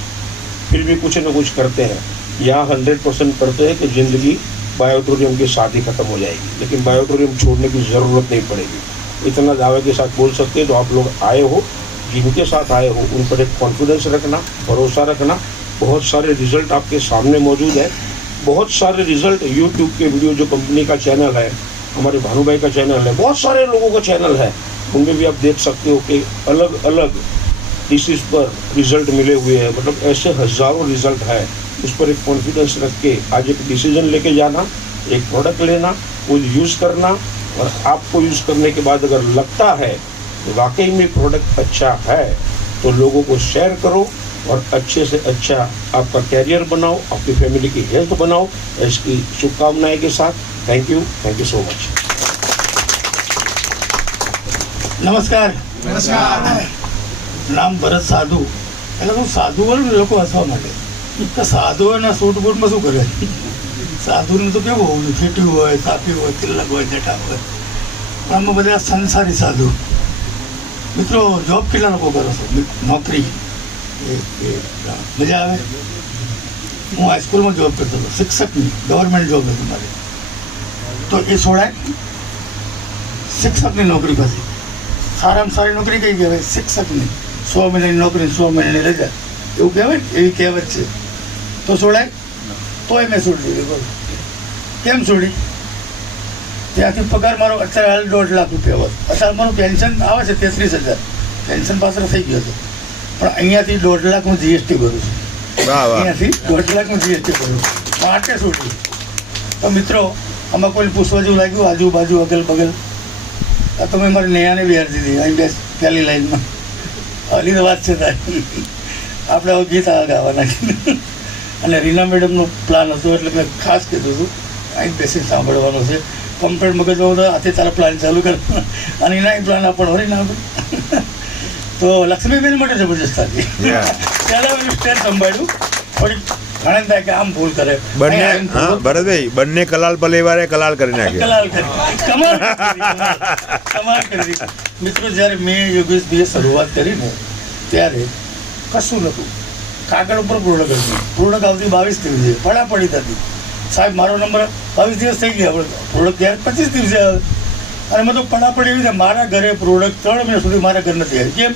फिर भी कुछ ना कुछ करते हैं। यहाँ 100% करते हैं कि ज़िंदगी बायोटोरियम के साथ ही ख़त्म हो जाएगी, लेकिन बायोटोरियम छोड़ने की ज़रूरत नहीं पड़ेगी। इतना दावे के साथ बोल सकते हैं। तो आप लोग आए हो, जिनके साथ आए हो उन पर एक कॉन्फिडेंस रखना, भरोसा रखना। बहुत सारे रिजल्ट आपके सामने मौजूद है। बहुत सारे रिजल्ट यूट्यूब के वीडियो, जो कंपनी का चैनल है, हमारे भानुभाई का चैनल है, बहुत सारे लोगों का चैनल है, उनमें भी आप देख सकते हो कि अलग अलग डिसीज पर रिजल्ट मिले हुए हैं। मतलब ऐसे हज़ारों रिजल्ट है। उस पर एक कॉन्फिडेंस रख के आज एक डिसीजन लेके जाना, एक प्रोडक्ट लेना, वो यूज़ करना, और आपको यूज़ करने के बाद अगर लगता है कि वाकई में प्रोडक्ट अच्छा है तो लोगों को शेयर करो और अच्छे से अच्छा आपका कैरियर बनाओ, आपकी फैमिली की हेल्थ बनाओ। इसकी शुभकामनाएं के साथ थैंक यू सो मच। નમસ્કાર. નામ ભરત સાધુ. એટલે હું સાધુ બોલું ને લોકો હસવા માટે તો સાધુઓના સૂટ બૂટમાં શું કરે? સાધુનું તો કેવું હોવું જોઈએ, ફીટ્યું હોય, સાપી હોય, તિલક હોય, જટા હોય. પણ આમાં બધા સંસારી સાધુ. મિત્રો, જોબ કેટલા લોકો કરો છો? નોકરી મજા આવે? હું હાઈસ્કૂલમાં જોબ કરતો હતો, શિક્ષકની, ગવર્મેન્ટ જોબ હતી મારી. તો એ છોડાય શિક્ષકની નોકરી પછી. સારામાં સારી નોકરી કઈ કહેવાય? શિક્ષકની. 100 મહિનાની નોકરી, 100 મહિનાની રજા, એવું કહેવાય. એવી કહેવત છે. તો છોડાય? તોય મેં છોડી દીધી. બોલો કેમ છોડી? ત્યાંથી પગાર મારો અત્યારે હાલ 1.5 લાખ રૂપિયા હોય. અત્યારે મારું પેન્શન આવે છે 33,000. પેન્શન પાછળ થઈ ગયો હતો. પણ અહીંયાથી 1.5 લાખ હું જીએસટી ભરું છું. અહીંયાથી 1.5 લાખ હું જીએસટી ભરું છું. માટે છોડી. તો મિત્રો, આમાં કોઈ પૂછવા જેવું લાગ્યું? આજુબાજુ, અગલ બગલ? તો મેં મારી નેહાને બિહાર દીધી અહીં બેસ પહેલી લાઈનમાં. હલી તો વાત છે તારી. આપણે હવે ગીત ગાવાના. અને રીના મેડમનો પ્લાન હતો એટલે મેં ખાસ કીધું હતું અહીં બેસીને સાંભળવાનો છે. કમ્પ્લેટ મગજમાં તો આથી તારા પ્લાન ચાલુ કર અને એના પ્લાન આપણને હોરી ના આપે. તો લક્ષ્મીબેન માટે જબરજસ્ત હતી. ત્યારે મેં સ્ટેજ સંભાળ્યું. થોડીક ઘણા થાય કે આમ ભૂલ કરે. ભરતભાઈ, બંને કલાલ પરિવારે કલાલ કરી નાખી. કલાલ કરી કમાલ કરી. મિત્રો, જ્યારે મેં યોગેશભાઈએ શરૂઆત કરી ને ત્યારે કશું નહોતું. કાગળ ઉપર પ્રોડક્ટ હતી. પ્રોડક્ટ આવતી 22 દિવસે, પડાપડી થતી. સાહેબ, મારો નંબર 22 દિવસ થઈ ગયા, પ્રોડક્ટ ત્યારે 25 દિવસે આવે. અને મેં તો પડાપડી એવી છે. મારા ઘરે પ્રોડક્ટ 3 મહિના સુધી મારા ઘર નથી આવી. કેમ?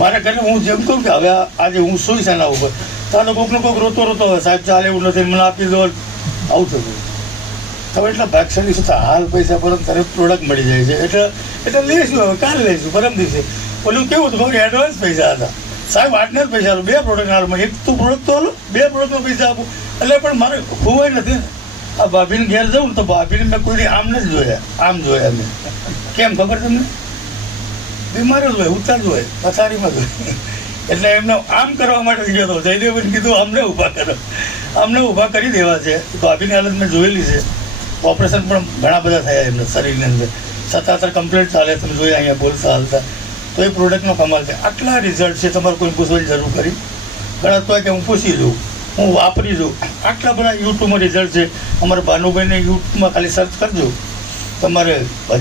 મારા ઘરે હું જેમ કહું કે હવે આજે હું સુઈશ એના ઉપર, તો આ કોઈકનો કોઈક રોતો હોય, સાહેબ ચાલે એવું નથી, મને આપી દો, આવું થતું. હવે એટલા ભાગશાળી શું થાય, હાલ પૈસા પર તરત પ્રોડક્ટ મળી જાય છે. એટલે લઈશું, હવે કાલે લઈશું, પરમ દિવસે. ઓલું કેવું હતું ખબર? એડવાન્સ પૈસા હતા. સાહેબ, આટલા જ પૈસા આપો, 2 પ્રોડક્ટ હાલમાં, એક તો પ્રોડક્ટ તો હાલો, 2 પ્રોડક્ટનો પૈસા આપો. એટલે પણ મારે ખોવાય નથી ને. આ ભાભીને ઘેર જાઉં ને તો ભાભીને મેં કોઈ આમ નથી જોયા, આમ જોયા મેં. કેમ ખબર તમને? બીમાર જ હોય, ઉતાર જ હોય, પથારીમાં જ હોય. એટલે એમને આમ કરવા માટે ગયો હતો. જયદેવભાઈને કીધું અમને ઊભા કરો, અમને ઊભા કરી દેવા છે. ભાભીની હાલત મેં જોયેલી છે. ઓપરેશન પણ ઘણા બધા થયા એમને શરીરની અંદર. 77 કમ્પ્લીટ ચાલે, તમે જોઈએ અહીંયા બોલતા હાલતા. તો એ પ્રોડક્ટનો કમાલ છે. આટલા રિઝલ્ટ છે, તમારે કોઈ પૂછવાની જરૂર કરી ઘણા તો કે હું પૂછી લઉં, હું વાપરી જોઉં. આટલા બધા યુટ્યુબમાં રિઝલ્ટ છે. અમારા ભાનુભાઈને યુટ્યુબમાં ખાલી સર્ચ કરજો, તમારે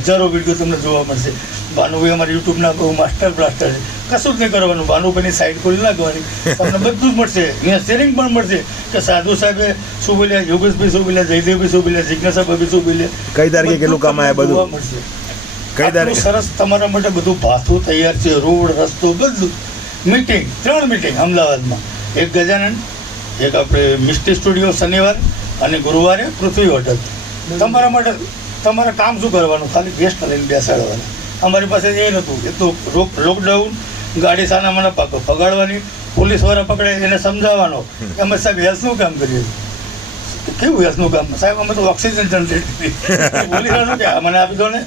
હજારો વિડીયો તમને જોવા મળશે. ભાનુભાઈ અમારા યુટ્યુબના બહુ માસ્ટર બ્લાસ્ટર છે. કશું જ નહીં કરવાનું, ભાનુભાઈની સાઈડ ખોલી નાખવાની, તમને બધું જ મળશે. અહીંયા શેરિંગ પણ મળશે કે સાધુ સાહેબે શું બોલ્યા, યોગેશભાઈ શું બોલ્યા, જયદેવભાઈ શું બોલ્યા, જિજ્ઞાસા ભાભી શું બોલ્યા, કઈ તારીખે કેટલું કામ આવે બધું મળશે. કઈ તારીખે સરસ તમારા માટે બધું ભાથું તૈયાર છે, રોડ રસ્તો બધું. મીટિંગ 3 મીટિંગ અમદાવાદમાં, એક ગજાનન, એક આપણે મિસ્ટી સ્ટુડિયો શનિવાર અને ગુરુવારે પૃથ્વી હોટલ. તમારા માટે તમારે કામ શું કરવાનું? ખાલી ગેસ્ટ લઈને બેસાડવાના. અમારી પાસે એ નહોતું. એક તો લોકડાઉન, ગાડી સાના મને પગાડવાની, પોલીસવાળા પકડે એને સમજાવવાનો કે અમે સાહેબ હેલ્થનું કામ કરીએ. કેવું હેલ્થનું કામ? સાહેબ અમે તો ઓક્સિજન જનરેટ કરી. પોલીસવાળા કે મને આપી દો ને,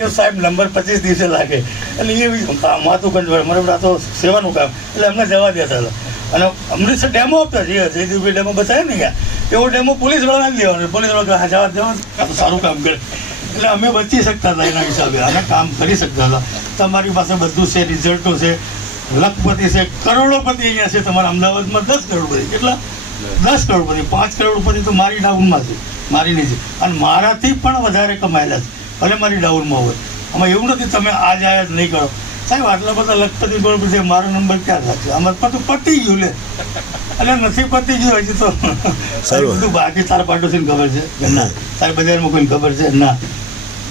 કે સાહેબ નંબર 25 દિવસે લાગે. એટલે એ માથું કંજવાળ, મારે આ તો સેવાનું કામ. એટલે અમને જવા દેતા હતા. અને અમૃતસર ડેમો આપતા જઈએ, જયદેવભાઈ ડેમો બતાવે ને ક્યાં, એવો ડેમો પોલીસવાળા નાખી દેવાનો. પોલીસવાળા જવા તો સારું કામ કરે. એટલે અમે બચી શકતા હતા એના હિસાબે, અમે કામ કરી શકતા હતા. તમારી પાસે બધું છે, રિઝલ્ટો છે, લખપતિ છે, કરોડોપતિ અહીંયા છે. તમારા અમદાવાદમાં 10 કરોડપતિ. કેટલા? 10 કરોડપતિ. 5 કરોડપતિ તો મારી ડાઉનમાં છે, મારી નહીં છે. અને મારાથી પણ વધારે કમાયેલા છે, ભલે મારી ડાઉનમાં હોય. આમાં એવું નથી તમે આ જાય જ નહીં કરો. સાહેબ, આટલા બધા લખપતિ કરોડપતિ, મારો નંબર ક્યાં લાગશે? અમારે તો પતી ગયું લે. એટલે નથી પતી ગયું હજી તો. બધું બાકી તારા પાડોશીને ખબર છે કે ના? તારી બજારમાં કોઈને ખબર છે ના?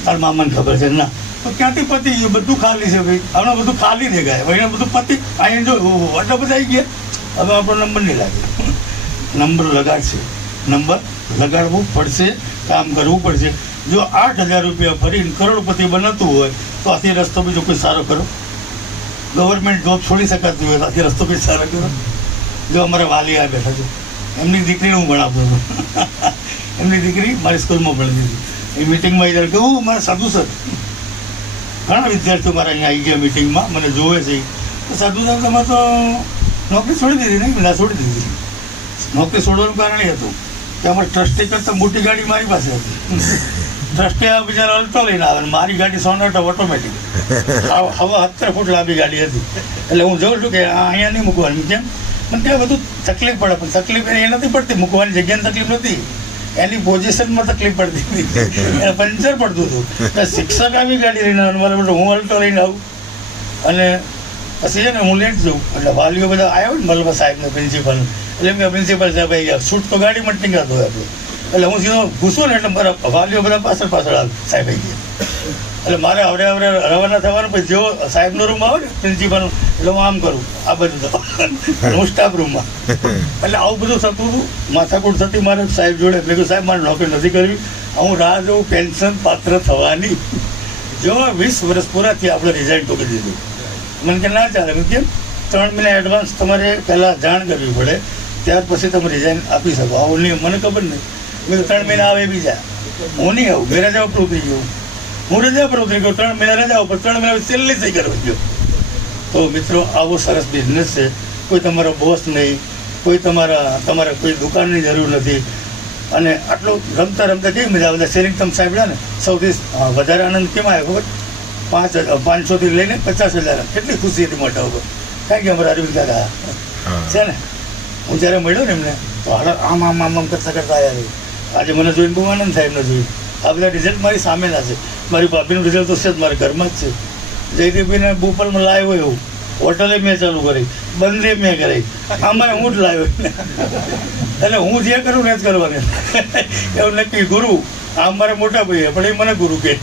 તારા મામાને ખબર છે ના? તો ક્યાંથી પતી ગયું? બધું ખાલી છે ભાઈ, હમણાં બધું ખાલી દેખાય ભાઈ, બધું પતી અહીંયા જો આટલા બધા આવી ગયા. હવે આપણો નંબર નહીં લાગે. નંબર લગાડશે, નંબર લગાડવું પડશે, કામ કરવું પડશે. જો 8,000 રૂપિયા ભરીને કરોડપતિ બનાવતું હોય તો આથી રસ્તો બીજો કોઈ સારો કરો. ગવર્મેન્ટ જોબ છોડી શકાતી હોય તો આથી રસ્તો કોઈ સારો કરો. જો અમારા વાલી આ બેઠા છે, એમની દીકરીને હું ભણાવતો હતો. એમની દીકરી મારી સ્કૂલમાં ભણી હતી. એ મિટિંગમાં આવી જાય કે મારા સાધુ સર, ઘણા વિદ્યાર્થીઓ મારા અહીંયા આવી ગયા મિટિંગમાં, મને જોવે છે. તો સાધુ સાહેબ તમે તો નોકરી છોડી દીધી નહીં? ના, છોડી દીધી. નોકરી છોડવાનું કારણ એ હતું કે અમારે ટ્રસ્ટી કરતાં મોટી ગાડી મારી પાસે હતી. ટ્રસ્ટી આ બિચારા અલ્ટો લઈને આવે, મારી ગાડી 100 ઓટોમેટિક, હવે 70 ફૂટ લાંબી ગાડી હતી. એટલે હું જોઉં છું કે અહીંયા નહીં મૂકવાની. કેમ? મને ત્યાં બધું તકલીફ પડે, પણ તકલીફ એ નથી પડતી, મૂકવાની જગ્યાની તકલીફ નથી, એની પોઝિશનમાં તકલીફ પડતી હતી. એને પંચર પડતું હતું. શિક્ષક આવી ગાડી લઈને આવે, મારે બધું હું અલ્ટો લઈને આવું. અને પછી છે ને હું લેટ જાઉં, એટલે વાલીઓ બધા આવ્યો ને મલબા સાહેબને, પ્રિન્સિપલ. એટલે એમ કે પ્રિન્સિપલ સાહેબ ભાઈ શૂટ તો ગાડીમાં જ નીકળતો હોય આપણું. એટલે હું સીધો ઘૂસું ને એટલે મારા વાલીઓ બધા પાછળ આવે, સાહેબ આવી ગયા. એટલે મારે આવડે રવાના થવાનું. પછી જેવો સાહેબનો રૂમ આવે ને પ્રિન્સિપલનો, એટલે હું આમ કરું, આ બધું તો હું સ્ટાફ રૂમમાં. એટલે આવું બધું થતું હતું, માથાકૂટ થતી મારે સાહેબ જોડે. મેં કહ્યું સાહેબ મારે નોકરી નથી કરવી, હું રાહ જોઉં પેન્શન પાત્ર થવાની. જો 20 વર્ષ પૂરા થયા આપણે રિઝાઇન ઠોકી દીધું. મને કે ના ચાલે. મેં કેમ? 3 મહિના એડવાન્સ તમારે પહેલાં જાણ કરવી પડે, ત્યાર પછી તમે રિઝાઇન આપી શકો. આવું નહીં, મને ખબર નહીં. મેં 3 મહિના આવે બીજા, હું નહીં આવું. મેં રજા ઉપર ઉતરી ગયો, હું રજા પર ઉતરી ગયો. 3 મહિના રજા ઉપર, 3 મહિના છેલ્લી સહી કરવા ગયો. તો મિત્રો આવો સરસ બિઝનેસ છે. કોઈ તમારો બોસ નહીં, કોઈ તમારે કોઈ દુકાનની જરૂર નથી. અને આટલું રમતા રમતા કેવી મજા આવે. શેરિંગ તમે સાંભળ્યા ને, સૌથી વધારે આનંદ કેમ આવ્યો ખબર? 500થી લઈને 50,000, કેટલી ખુશી હતી મોટા ઉપર. કારણ કે અમારા અરવિંદ કાકા છે ને, હું જ્યારે મળ્યો ને એમને તો આમ આમ આમ આમ કરતા કરતા આવ્યા. આજે મને જોઈને બહુ આનંદ થાય એમને જોઈને. આ બધા રિઝલ્ટ મારી સામેના છે. મારી ભાભીનું રિઝલ્ટ તો છે જ, મારા ઘરમાં જ છે. જયદીપભાઈને બોપલમાં લાવ્યો એવું, હોટલે મેં ચાલુ કરી, બંને મેં કરી, આમાં હું જ લાવ્યો. એટલે હું જે કરું ને જ કરવાનું એવું નક્કી. ગુરુ આમ મારા મોટા ભાઈ પણ એ મને ગુરુ કહે,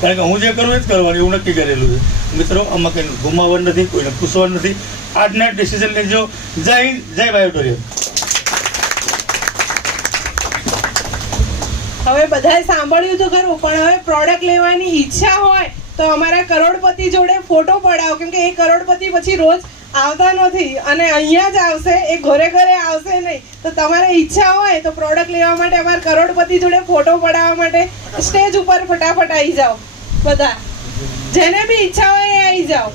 કારણ કે હું જે કરું એ જ કરવાનું એવું નક્કી કરેલું છે. મિત્રો આમાં કંઈ ગુમાવવાનું નથી, કોઈને પૂછવાનું નથી. આજના ડિસિઝન લેજો. જય હિન્દ, જય બાયોટોરિયમ. હવે બધાએ સાંભળ્યું તો ખરું, પણ હવે પ્રોડક્ટ લેવાની ઈચ્છા હોય તો અમારા કરોડપતિ જોડે ફોટો પડાવો. કેમ કે એ કરોડપતિ પછી રોજ આવતા નથી અને અહીંયા જ આવશે, એ ઘરે ઘરે આવશે નહીં. તો તમારે ઈચ્છા હોય તો પ્રોડક્ટ લેવા માટે અમારા કરોડપતિ જોડે ફોટો પડાવવા માટે સ્ટેજ ઉપર ફટાફટ આવી જાઓ. બધા જેને બી ઈચ્છા હોય એ આવી જાઓ.